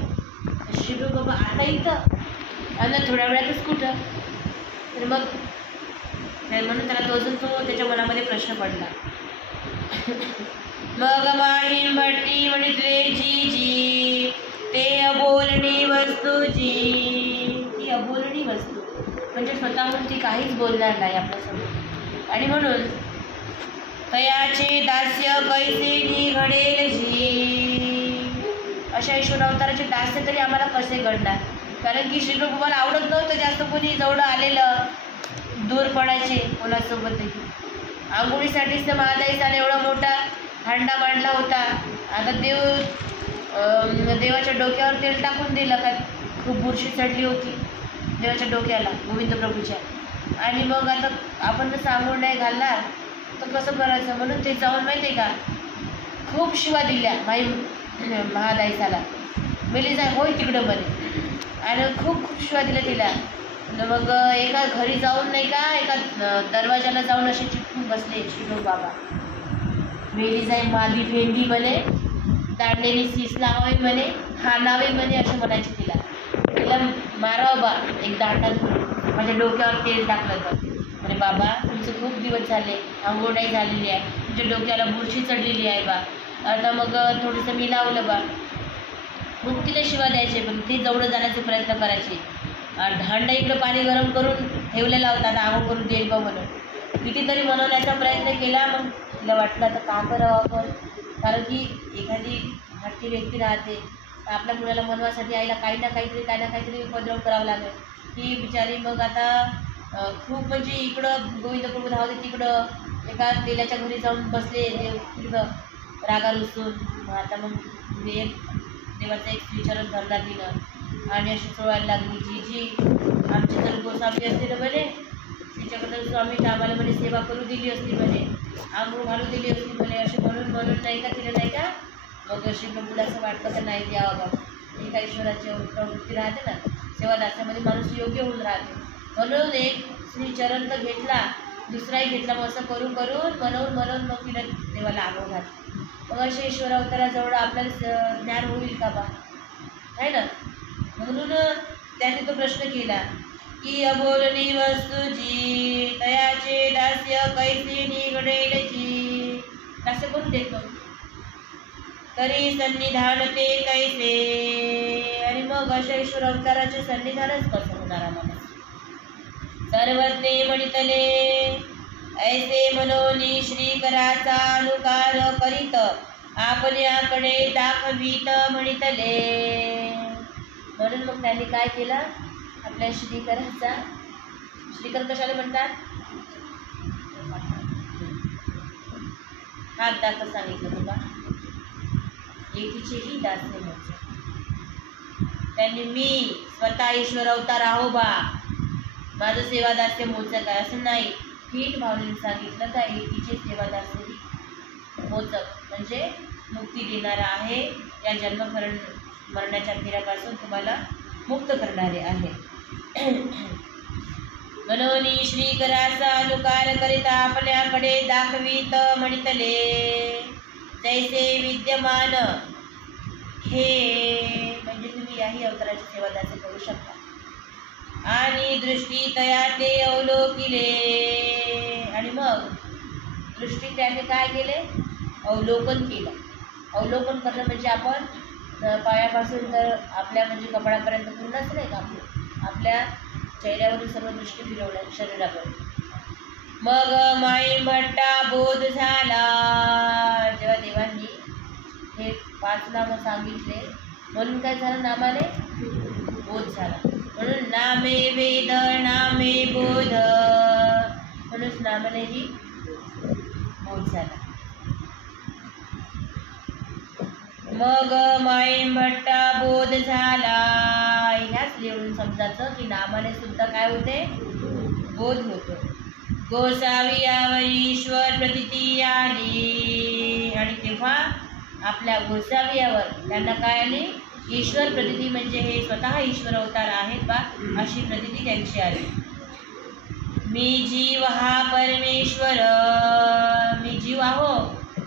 शिव बाबा आता इथं आणि थोड्या वेळातच कुठं, तर मग म्हणून त्याला तो अजून तो त्याच्या मनामध्ये प्रश्न पडला. मग माहीम भट्टी म्हणितले जी जी ते अबोलणी वस्तू जी. ती अबोलणी वस्तू म्हणजे स्वतःहून ती काहीच बोलणार नाही आपल्यासमोर. आणि म्हणून तयाचे दास्य कैसे निघडेल जी. अशा ईश्वर अवताराचे दास्य तरी आम्हाला कसे घडणार. कारण की श्रीप्रभूला आवडत नव्हतं जास्त कोणी जवळ आलेलं, दूर पडायचे कोणासोबतही. आंघोळीसाठीच तर महादाईसाने एवढा मोठा हांडा मांडला होता. आता देवाच्या डोक्यावर तेल टाकून दिलं का खूप बुरशी चढली होती देवाच्या डोक्याला गोविंद प्रभूच्या. आणि मग आता आपण सांगून नाही घालणार तर कसं करायचं. म्हणून ते जाऊन माहिती आहे का खूप शिवा दिल्या माई महादाईसाला. मेली जाय होय तिकडं म्हणे. आणि खूप खूप शिवा दिल्या तिला. मग एका घरी जाऊन नाही का एका दरवाजाला जाऊन असे चिटकून बसले शिरो बाबा. मेली जाय मादी भेंडी म्हणे, दांडेने सीस लावावी म्हणे, हाणावे म्हणे असे म्हणायचे तिला. तिला मारावं बा एक दांडा माझ्या डोक्यावर तेल टाकलं तर. म्हणे बाबा तुमचं खूप दिवस झाले, आंघोळ नाही झालेली आहे, तुमच्या डोक्याला बुरशी चढलेली आहे बा, आता मग थोडंसं मी लावलं बा. खूप तिला शिवा द्यायचे पण ती जवळ जाण्याचा प्रयत्न करायची. हांडा इकडं पाणी गरम करून ठेवलेला होता, आता आंघोळ करून देईल बा म्हणून. कितीतरी मनवण्याचा प्रयत्न केला. मग तिला वाटलं आता का करावं आपण. कारण की एखादी हट्टी व्यक्ती राहते आपल्या मुलाला मनवासाठी आईला काही ना काहीतरी उपद्रव करावा लागेल. ती बिचारी मग आता खूप म्हणजे इकडं गोविंद प्रभू धावते तिकडं एका तेलाच्या घरी जाऊन बसले देव तिकडं रागा रुसून. आता मग देवाचा एक विचारच धरला तिनं आणि अशी चोळायला लागली. जी आमची जर गोसावी असते ना म्हणे तिच्याकडं स्वामी आम्हाला म्हणे सेवा करू दिली असती म्हणे, आंघोळ घालू दिली असती म्हणे. असे म्हणून नाही का तिला नाही का मग श्रीप्रभूला असं वाटलं तर नाही द्यावं बा. एका ईश्वराची प्रवृत्ती राहते ना सेवादासामध्ये माणूस योग्य होऊन राहते. म्हणून एक श्रीचरण तर घेतला, दुसराही घेतला. मग असं करून म्हणून मग तिला देवाला आंघोळ घातली. मग अशा ईश्वर अवताराजवळ आपल्याला ज्ञान होईल का बा आहे ना. म्हणून त्याने तो प्रश्न केला की अबोलनी वस्तूची तयाचे दास्य कैसे निघडेल जी. दास्य करून देतो तरी सन्निधान ते कैसे. आणि मग अशा ईश्वर अवताराचे सन्निधानच कसं होणार आम्हाला. सर्वज्ञे म्हणितले ऐसे मनोनी श्रीकराचा अनुकार करीत आपल्याकडे दाखवीत म्हणितले. म्हणून मग त्यांनी काय केलं आपल्या श्रीकराचा. श्रीकर कशाला म्हणतात हात दाखव सांगितलं तुला एकीचेही दास नाही. त्यांनी मी स्वतः ईश्वर अवतार आहो बा, माझं सेवादास्य मोचक आहे असं नाही. फीट भावनेने सांगितलं का एकीचे सेवादास्य मोचक म्हणजे मुक्ती देणारा आहे. या जन्म मरणाच्या फेऱ्यापासून तुम्हाला मुक्त करणारे आहे. म्हणून श्रीकराचा अनुकार करिता आपल्याकडे दाखवीत म्हणितले तैसे विद्यमान हे. म्हणजे तुम्ही याही अवताराची सेवादासी करू शकता. आणि दृष्टी तया ते अवलोकिले. आणि मग दृष्टी त्याने काय केले अवलोकन केलं. अवलोकन करणं म्हणजे आपण पायापासून तर आपल्या म्हणजे कपड्यापर्यंत पूर्णच नाही का आपल्या चेहऱ्यावरून सर्व दृष्टी फिरवल्या शरीरापर्यंत. मग माई भट्टा बोध झाला. जेव्हा देवांनी हे 5 नामं सांगितले म्हणून काय झालं नामाने बोध झाला. म्हणून नामे वेद नामे बोध म्हणून नामानेही बोध झाला. मग माई भट्टा बोध झाला. ह्याच लिहून समजायचं की नामाने सुद्धा काय होते बोध होतो. गोसावी यावर ईश्वर प्रतीती आली. आणि तेव्हा आपल्या गोसावियावर त्यांना काय आली ईश्वर प्रतीती. म्हणजे हे स्वतः ईश्वर अवतार आहेत बा अशी प्रतीती त्यांची आली. मी जीव हा परमेश्वर. मी जीव आहो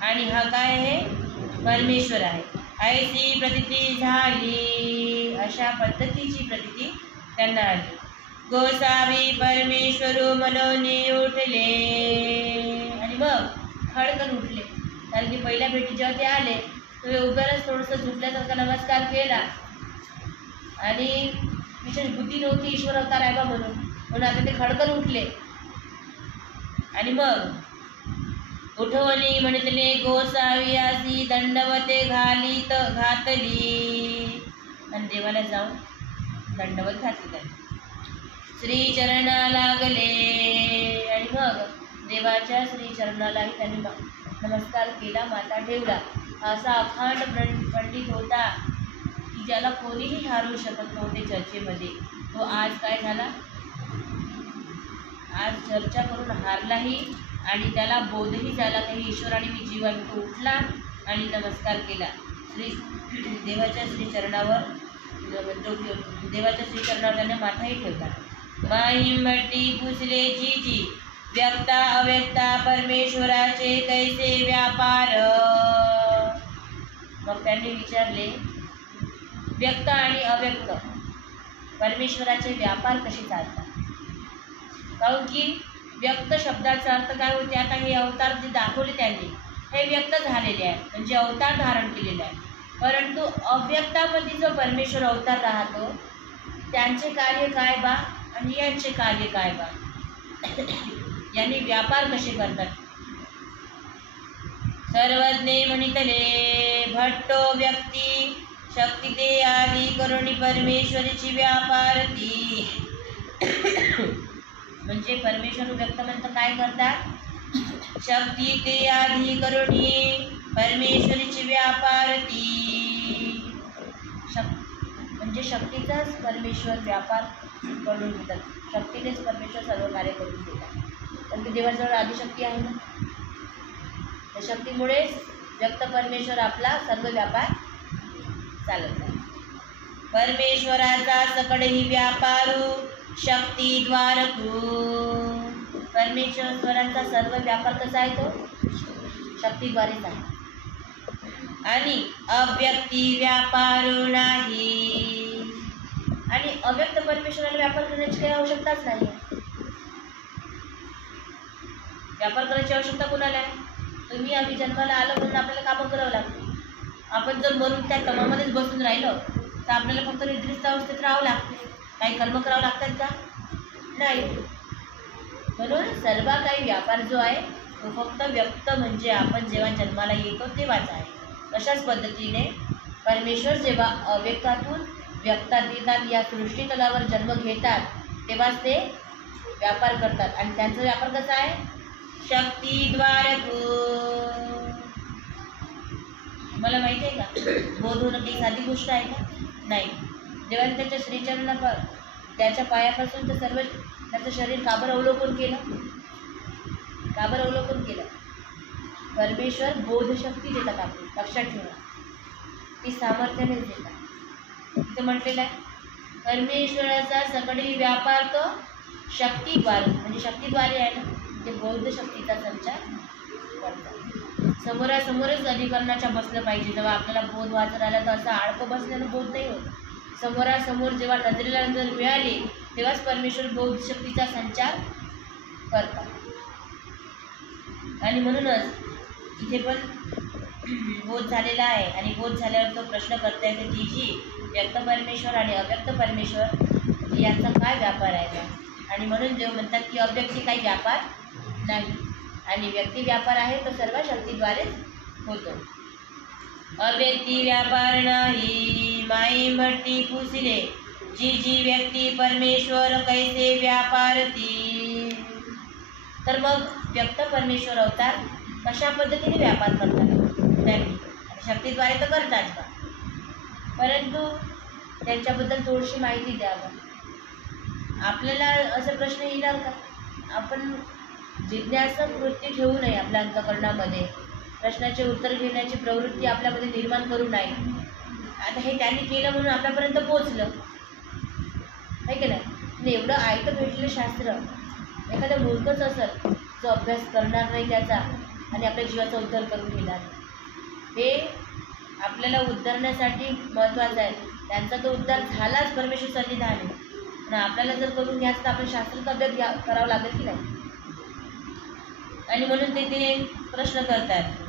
आणि हा काय आहे परमेश्वर आहे. ऐसी प्रतीती झाली. अशा पद्धतीची प्रतीती त्यांना आली. गोसावी परमेश्वरू मनोनी उठले. आणि मग खडकन उठले. कारण की पहिल्या भेटी जेव्हा ते आले तर उभ्यालाच थोडंसं झुकल्यासारखा नमस्कार केला आणि विशेष बुद्धी नव्हती ईश्वर अवतार आहे बा म्हणून आता ते खडकन उठले. आणि मग उठवली म्हणितले गोसावी आसी दंडवते घालीत घातली. आणि देवाला जाऊन दंडवत घातली त्यांनी. श्री चरणा लागले आणि मग देवाच्या श्री चरणालाही त्यांनी नमस्कार केला, माथा ठेवला. असा अखंड पंडित होता की ज्याला कोणीही हारू शकत नव्हते चर्चेमध्ये. तो आज काय झाला, आज चर्चा करून हारलाही आणि त्याला बोधही झाला की ईश्वराने मी जीवन. तो उठला आणि नमस्कार केला. देवाच्या श्रीचरणावर त्याने माथाही ठेवला. माहिमटी पुसले जी व्यक्ता अव्यक्ता परमेश्वराचे कैसे व्यापार. मग त्यांनी विचारले व्यक्त आणि अव्यक्त परमेश्वराचे व्यापार कसे चालतात. कारण की व्यक्त शब्दाचा अर्थ काय होते, आता हे अवतार जे दाखवले त्यांनी हे व्यक्त झालेले आहे, म्हणजे अवतार धारण केलेले आहे. परंतु अव्यक्तामध्ये जो परमेश्वर अवतार राहतो त्यांचे कार्य काय बा आणि यांचे कार्य काय बा, यांनी व्यापार कसे करतात. सर्वज्ञ म्हणितले भट्टो व्यक्ती शक्ती ते आदी करुणी परमेश्वरीची व्यापार ती. म्हणजे परमेश्वर व्यक्तमंत काय करतात, शक्ती ते आधी करुणी परमेश्वरीची व्यापार ती. म्हणजे शक्तीचाच परमेश्वर व्यापार करून घेतात, शक्तीनेच परमेश्वर सर्व कार्य करून घेतात. कारण की देवाजवळ आदिशक्ती आहे ना, त्या शक्तीमुळेच व्यक्त परमेश्वर आपला सर्व व्यापार चालत आहे. परमेश्वराचा सकळही व्यापारू शक्तीद्वारकू. परमेश्वराचा सर्व व्यापार कसा आहे, तो शक्तीद्वारेच आहे. आणि अव्यक्ती व्यापार नाही. आणि अव्यक्त परमेश्वराला व्यापार करण्याची काही आवश्यकताच नाही. व्यापार करायची आवश्यकता कोणाला आहे, तुम्ही आम्ही जन्माला आलो म्हणून आपल्याला कामं करावं लागते. आपण जर मरून त्या कामामध्येच बसून राहिलं तर आपल्याला फक्त निद्रिस्त अवस्थेत राहावं लागते. काही कर्म करावं लागतात का, नाही. म्हणून सर्व काही व्यापार जो आहे तो फक्त व्यक्त म्हणजे आपण जेव्हा जन्माला येतो तेव्हाच आहे. तशाच पद्धतीने परमेश्वर जेव्हा अव्यक्तातून व्यक्तात येतात, या सृष्टीतलावर जन्म घेतात तेव्हाच ते व्यापार करतात. आणि त्यांचा व्यापार कसा आहे, शक्तीद्वारकू. मला माहिती आहे का, बोध होणं काही साधी गोष्ट आहे का, नाही. देवाने त्याच्या श्रीचरणा त्याच्या पायापासून तर सर्व त्याचं शरीर काबर अवलोकन केलं, काबर अवलोकन केलं. परमेश्वर बोधशक्ती देतात, आपण लक्षात ठेवा, ती सामर्थ्यानेच देतात. तिथं म्हटलेलं आहे परमेश्वराचा सकळही व्यापार तो शक्तीद्वारे, म्हणजे शक्तीद्वारे आहे ना, ते बौद्ध शक्तीचा संचार करतात. समोरासमोरच अधिकरणाच्या बसलं पाहिजे. जेव्हा आपल्याला बोध वाचत राहिला तर असं आडकं बसल्यानं बोध नाही होत. समोरासमोर जेव्हा नजरेला नजर मिळाली तेव्हाच परमेश्वर बौद्ध शक्तीचा संचार करतात. आणि म्हणूनच इथे पण बोध झालेला आहे. आणि बोध झाल्यावर तो प्रश्न करता येतो की जी व्यक्त परमेश्वर आणि अव्यक्त परमेश्वर यांचा काय व्यापार आहे. आणि म्हणून जेव्हा म्हणतात की अव्यक्ती काही व्यापार नाही आणि व्यक्ती व्यापार आहे तो सर्व शक्तीद्वारेच होतो. अव्यक्ती व्यापार नाही माई भट्टी पुसले जी जी व्यक्ती परमेश्वर कैसे व्यापारती. तर मग व्यक्त परमेश्वर अवतार कशा पद्धतीने व्यापार करतात त्यांनी, शक्तीद्वारे तर करतात का, परंतु त्यांच्याबद्दल थोडीशी माहिती द्यावं. आपल्याला असे प्रश्न येणार का, आपण जिज्ञासक वृत्ती ठेवू नये आपल्या अंतःकरणामध्ये, प्रश्नाचे उत्तर घेण्याची प्रवृत्ती आपल्यामध्ये निर्माण करू नये. आता हे त्यांनी केलं म्हणून आपल्यापर्यंत पोचलं आहे की नाही. एवढं ऐकत भेटलेलं शास्त्र एखाद्या मूर्खच असत जो अभ्यास करणार नाही त्याचा आणि आपल्या जीवाचा उद्धार करून घेणार. हे आपल्याला उद्धारण्यासाठी महत्त्वाचं आहे. त्यांचा तो उद्धार झालाच परमेश्वर सन्निधानी, पण आपल्याला जर करून घ्यायचं तर आपल्या शास्त्राचा अभ्यास करावा लागेल की नाही. आणि म्हणून ते प्रश्न करतात.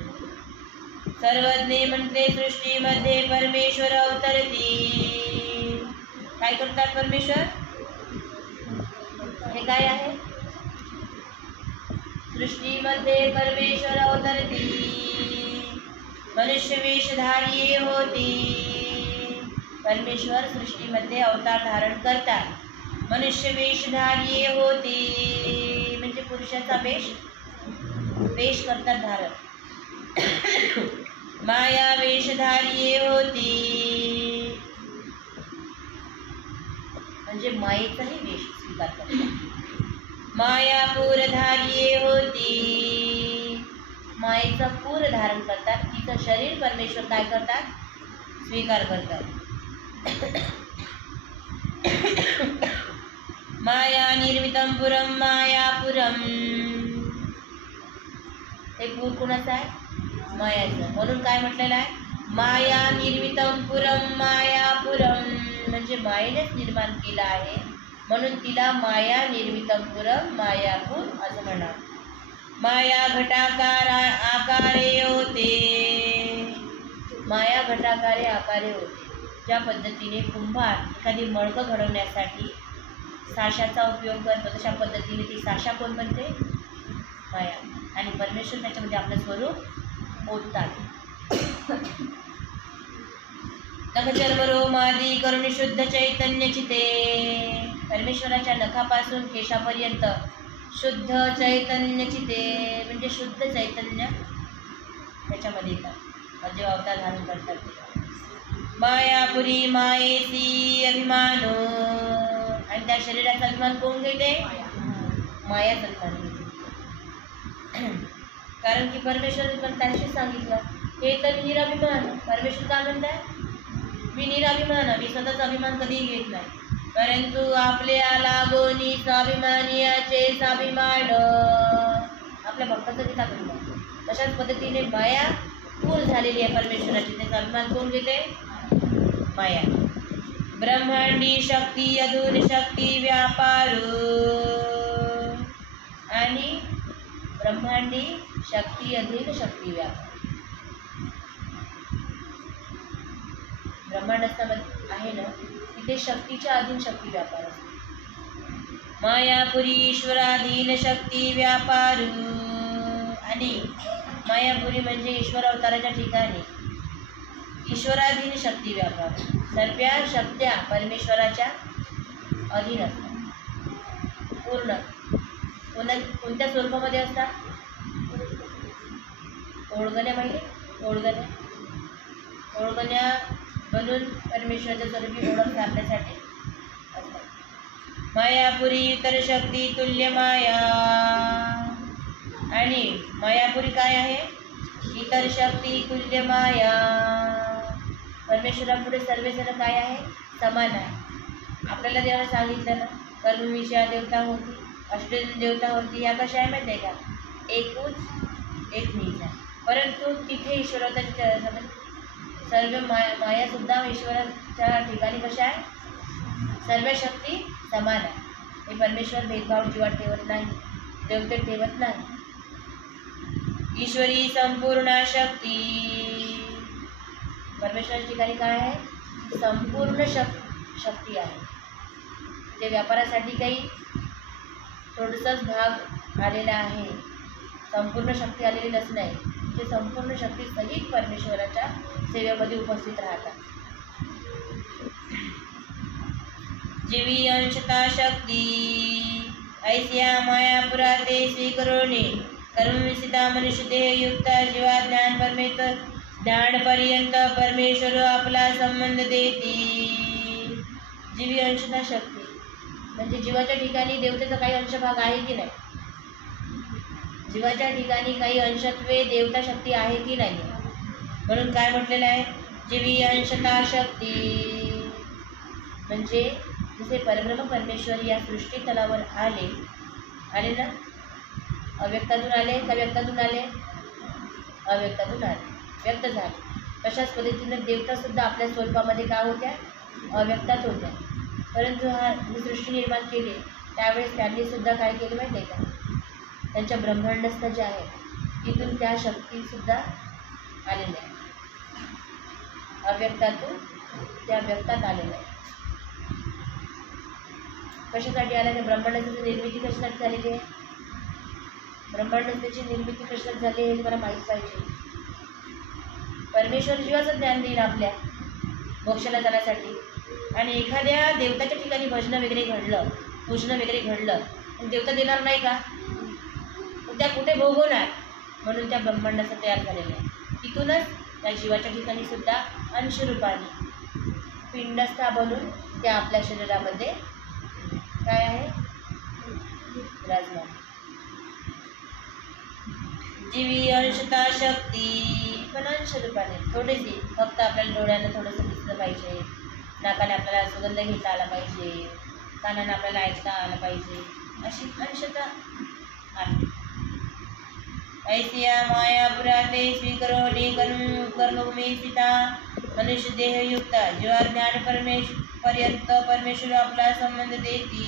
सर्वज्ञ म्हणते सृष्टीमध्ये परमेश्वर अवतरती. काय करतात परमेश्वर, हे काय आहे, सृष्टीमध्ये परमेश्वर अवतरती, मनुष्य वेशधारी होती. परमेश्वर सृष्टीमध्ये अवतार धारण करतात. मनुष्य वेशधारी होती म्हणजे पुरुषाचा वेश करतात धारण. माया वेशधारी होती म्हणजे मायेचाही वेश स्वीकार करतात. मायापूरधारी होती, मायेचा पूर धारण करतात. तिचं शरीर परमेश्वर काय करतात? स्वीकार करतात. माया निर्मितम पुरम मायापुरम, हे पूर कुणाचं आहे? मायाचं. म्हणून काय म्हटलेलं आहे? माया निर्मितम पुरम मायापुरम म्हणजे मायेनेच निर्माण केलं आहे, म्हणून तिला माया निर्मितम पुरम मायापूर असं म्हणा. माया घटाकार आकारे होते, माया घटाकारे आकारे होते. ज्या पद्धतीने कुंभार एखादी मडकं घडवण्यासाठी साशाचा उपयोग करतो, तशा पद्धतीने ती साशा कोण बनते? माया. आणि परमेश्वर त्याच्यामध्ये आपलं स्वरूप ओततात. नखचर्मरोमादी करुणी शुद्ध चैतन्य चिते, परमेश्वराच्या नखापासून केशापर्यंत शुद्ध चैतन्य चिते म्हणजे शुद्ध चैतन्य त्याच्यामध्ये येतात जेव्हा अवतार धारण करतात. मायापुरी मायेसी अभिमानो, आणि त्या शरीराचा अभिमान कोण घेते? मायाच अभिमान घेते. कारण की परमेश्वर पण त्यांशी सांगितलं हे तर निराभिमान. परमेश्वर काय म्हणताय? मी निराभिमान, मी स्वतःचा अभिमान कधीही घेत नाही, परंतु आपल्या लागोनी स्वाभिमानियाचे स्वाभिमान, आपल्या भक्ताचं घेता अभिमान. तशाच पद्धतीने माया पूर झालेली आहे परमेश्वराची, त्याचा अभिमान कोण घेते? माया. ब्रह्मांडी शक्ती अधून शक्ती व्यापारू, आणि ब्रह्मांडी शक्ती अधीन शक्ती व्यापार. ब्रह्मांड असताना आहे ना, तिथे शक्तीच्या अधीन शक्ती व्यापार असते. मायापुरी ईश्वराधीन शक्ती व्यापारू, आणि मायापुरी म्हणजे ईश्वर अवताराच्या ठिकाणी ईश्वराधीन शक्ती व्यापार. सर्व शक्त्या परमेश्वराच्या अधीन असतात पूर्ण. कोणत्या स्वरूपामध्ये असतात? ओळगण्या माहिती? ओळगण्या बनून परमेश्वराच्या स्वरूपी ओळख आपल्यासाठी असतात. मायापुरी इतर शक्ती तुल्य माया, आणि मायापुरी काय आहे? इतर शक्ती तुल्य माया. परमेश्वरापुढे सर्वजण काय आहे? समान आहे. आपल्याला देवाला सांगितलं ना, कर्मविषया देवता होती, अष्टदिन देवता होती. या कशा आहे माहिती आहे का? एकूच एक नीच आहे. परंतु तिथे ईश्वराच्या सर्व मायासुद्धा ईश्वराच्या ठिकाणी कशा आहे? सर्व शक्ती समान आहे. हे परमेश्वर भेदभाव जीवात ठेवत नाही, देवतेत ठेवत नाही. ईश्वरी संपूर्ण शक्ती, परमेश्वराच्या ठिकाणी काय आहे? संपूर्ण शक्ती आहे. ते व्यापारासाठी काही थोडंसंच भाग आलेला आहे, संपूर्ण शक्ती आलेली नसणे. ते संपूर्ण शक्ती सहित परमेश्वराच्या सेवेमध्ये उपस्थित राहतात. जीवी अंशता शक्ती ऐसिया मायापुरा ते स्वीकरोणे कर्मविसिता मनुष्य देह युक्त जीवा ज्ञान परमेश्वर ज्ञानपर्यंत परमेश्वर आपला संबंध देती. जीवी अंशता शक्ती म्हणजे जीवाच्या ठिकाणी देवतेचा काही अंशभाग आहे की नाही? जीवाच्या ठिकाणी काही अंशत्वे देवता शक्ती आहे की नाही? म्हणून काय म्हटलेलं आहे? जीवी अंशता शक्ती म्हणजे जसे परब्रह्म परमेश्वर या सृष्टी तलावर आले ना, अव्यक्तातून आले का व्यक्तातून आले? अव्यक्तातून आले, व्यक्त झाले. तशाच पद्धतीने देवतासुद्धा आपल्या स्वरूपामध्ये काय होत्या? अव्यक्तात होत्या. परंतु ही सृष्टी निर्माण केली त्यावेळेस त्यांनी सुद्धा काय केलं माहिती आहे का? त्यांच्या ब्रह्मांडस्थ जे आहे तिथून त्या शक्तीसुद्धा आलेल्या आहेत. अव्यक्तातून त्या व्यक्तात आलेल्या आहेत. कशासाठी आल्या? त्या ब्रह्मांडाची निर्मिती कशासाठी झालेली आहे? ब्रह्मांडाची निर्मिती कशात झाली हे तुम्हाला माहीत पाहिजे. परमेश्वर जीवाचं ज्ञान देईल आपल्या मोक्षाला जाण्यासाठी. आणि एखाद्या देवताच्या ठिकाणी भजन वगैरे घडलं, पूजन वगैरे घडलं, देवता देणार नाही का? त्या कुठे भोगवणार? म्हणून त्या ब्रह्मांडाचं तयार झालेलं आहे. तिथूनच त्या जीवाच्या ठिकाणी सुद्धा अंशरूपाने पिंडस्था बनून त्या आपल्या शरीरामध्ये काय आहे विराजमान. जीवी अंशता शक्ती पण अंशरूपाने थोडीशी, फक्त आपल्याला डोळ्यानं थोडंसं दिसलं पाहिजे, नाकाने आपल्याला सुगंध घेता आला पाहिजे, कानाने आपल्याला ऐकता आलं पाहिजे, अशी अंशता आहे. ऐसिया मायापुरा ते स्वीकरोनी कर्मभूमी स्थिता मनुष्य देहयुक्ता जेव्हा ज्ञान पर्यंत परमेश्वर आपला संबंध देती.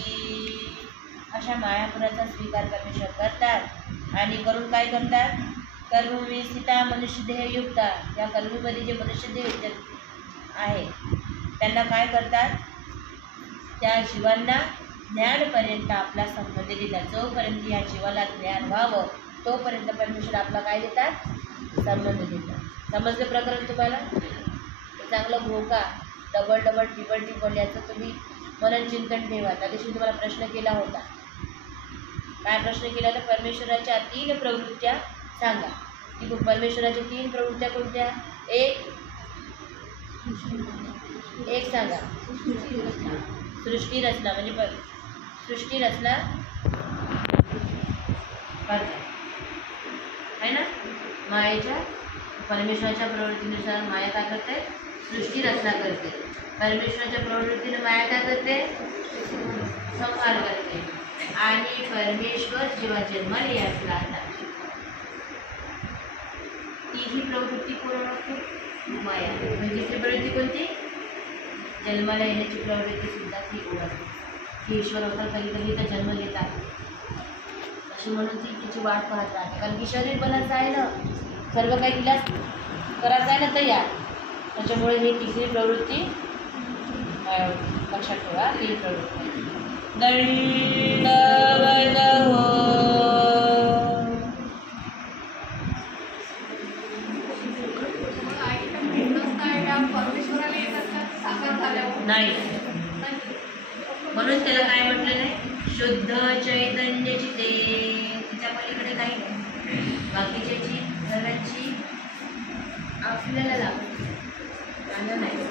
अशा मायापुराचा स्वीकार परमेश्वर करतात आणि करून काय करतात? कर्मभूमी स्थिता मनुष्य देहयुक्ता, या कर्मीमध्ये जे मनुष्य देह आहे त्यांना काय करतात? त्या जीवांना ज्ञानपर्यंत आपला संबंध देतात. जोपर्यंत या जीवाला ज्ञान व्हावं तोपर्यंत परमेश्वर आपला काय देतात? संबंध देतात. समजलं प्रकरण तुम्हाला? चांगलं भोगा डबल टिबल याचं तुम्ही मनन चिंतन ठेवा. त्या दिवशी तुम्हाला प्रश्न केला होता. काय प्रश्न केला तर परमेश्वराच्या 3 प्रवृत्त्या सांगा. की परमेश्वराच्या 3 प्रवृत्त्या कोणत्या? एक सांगा. सृष्टी रचना म्हणजे सृष्टी रचना आहे ना. मायेच्या परमेश्वराच्या प्रवृत्तीनुसार माया काय करते? सृष्टी रचना करते. परमेश्वराच्या प्रवृत्तीने माया काय करते? संहार करते. आणि परमेश्वर जेव्हा जन्माला यायला लागतात तीही प्रवृत्ती कोण ओळखते? माया. म्हणजे ती प्रवृत्ती कोणती? जन्माला येण्याची प्रवृत्ती सुद्धा ती ओळखते. की ईश्वर होता कधी कधी तर जन्म घेतात अशी म्हणून ती तिची वाट पाहत राहते. कारण की शरीर बनायचं आहे ना, सर्व काही तिला करायचं आहे ना तयार. त्याच्यामुळे ही तिसरी प्रवृत्ती लक्षात ठेवा. 3 प्रवृत्ती. दंडवत हो नाही, म्हणून त्याला काय म्हटलं नाही? शुद्ध चैतन्याची ते तिच्या पलीकडे काही नाही. बाकीच्याची सर्वांची आपल्याला लागते नाही.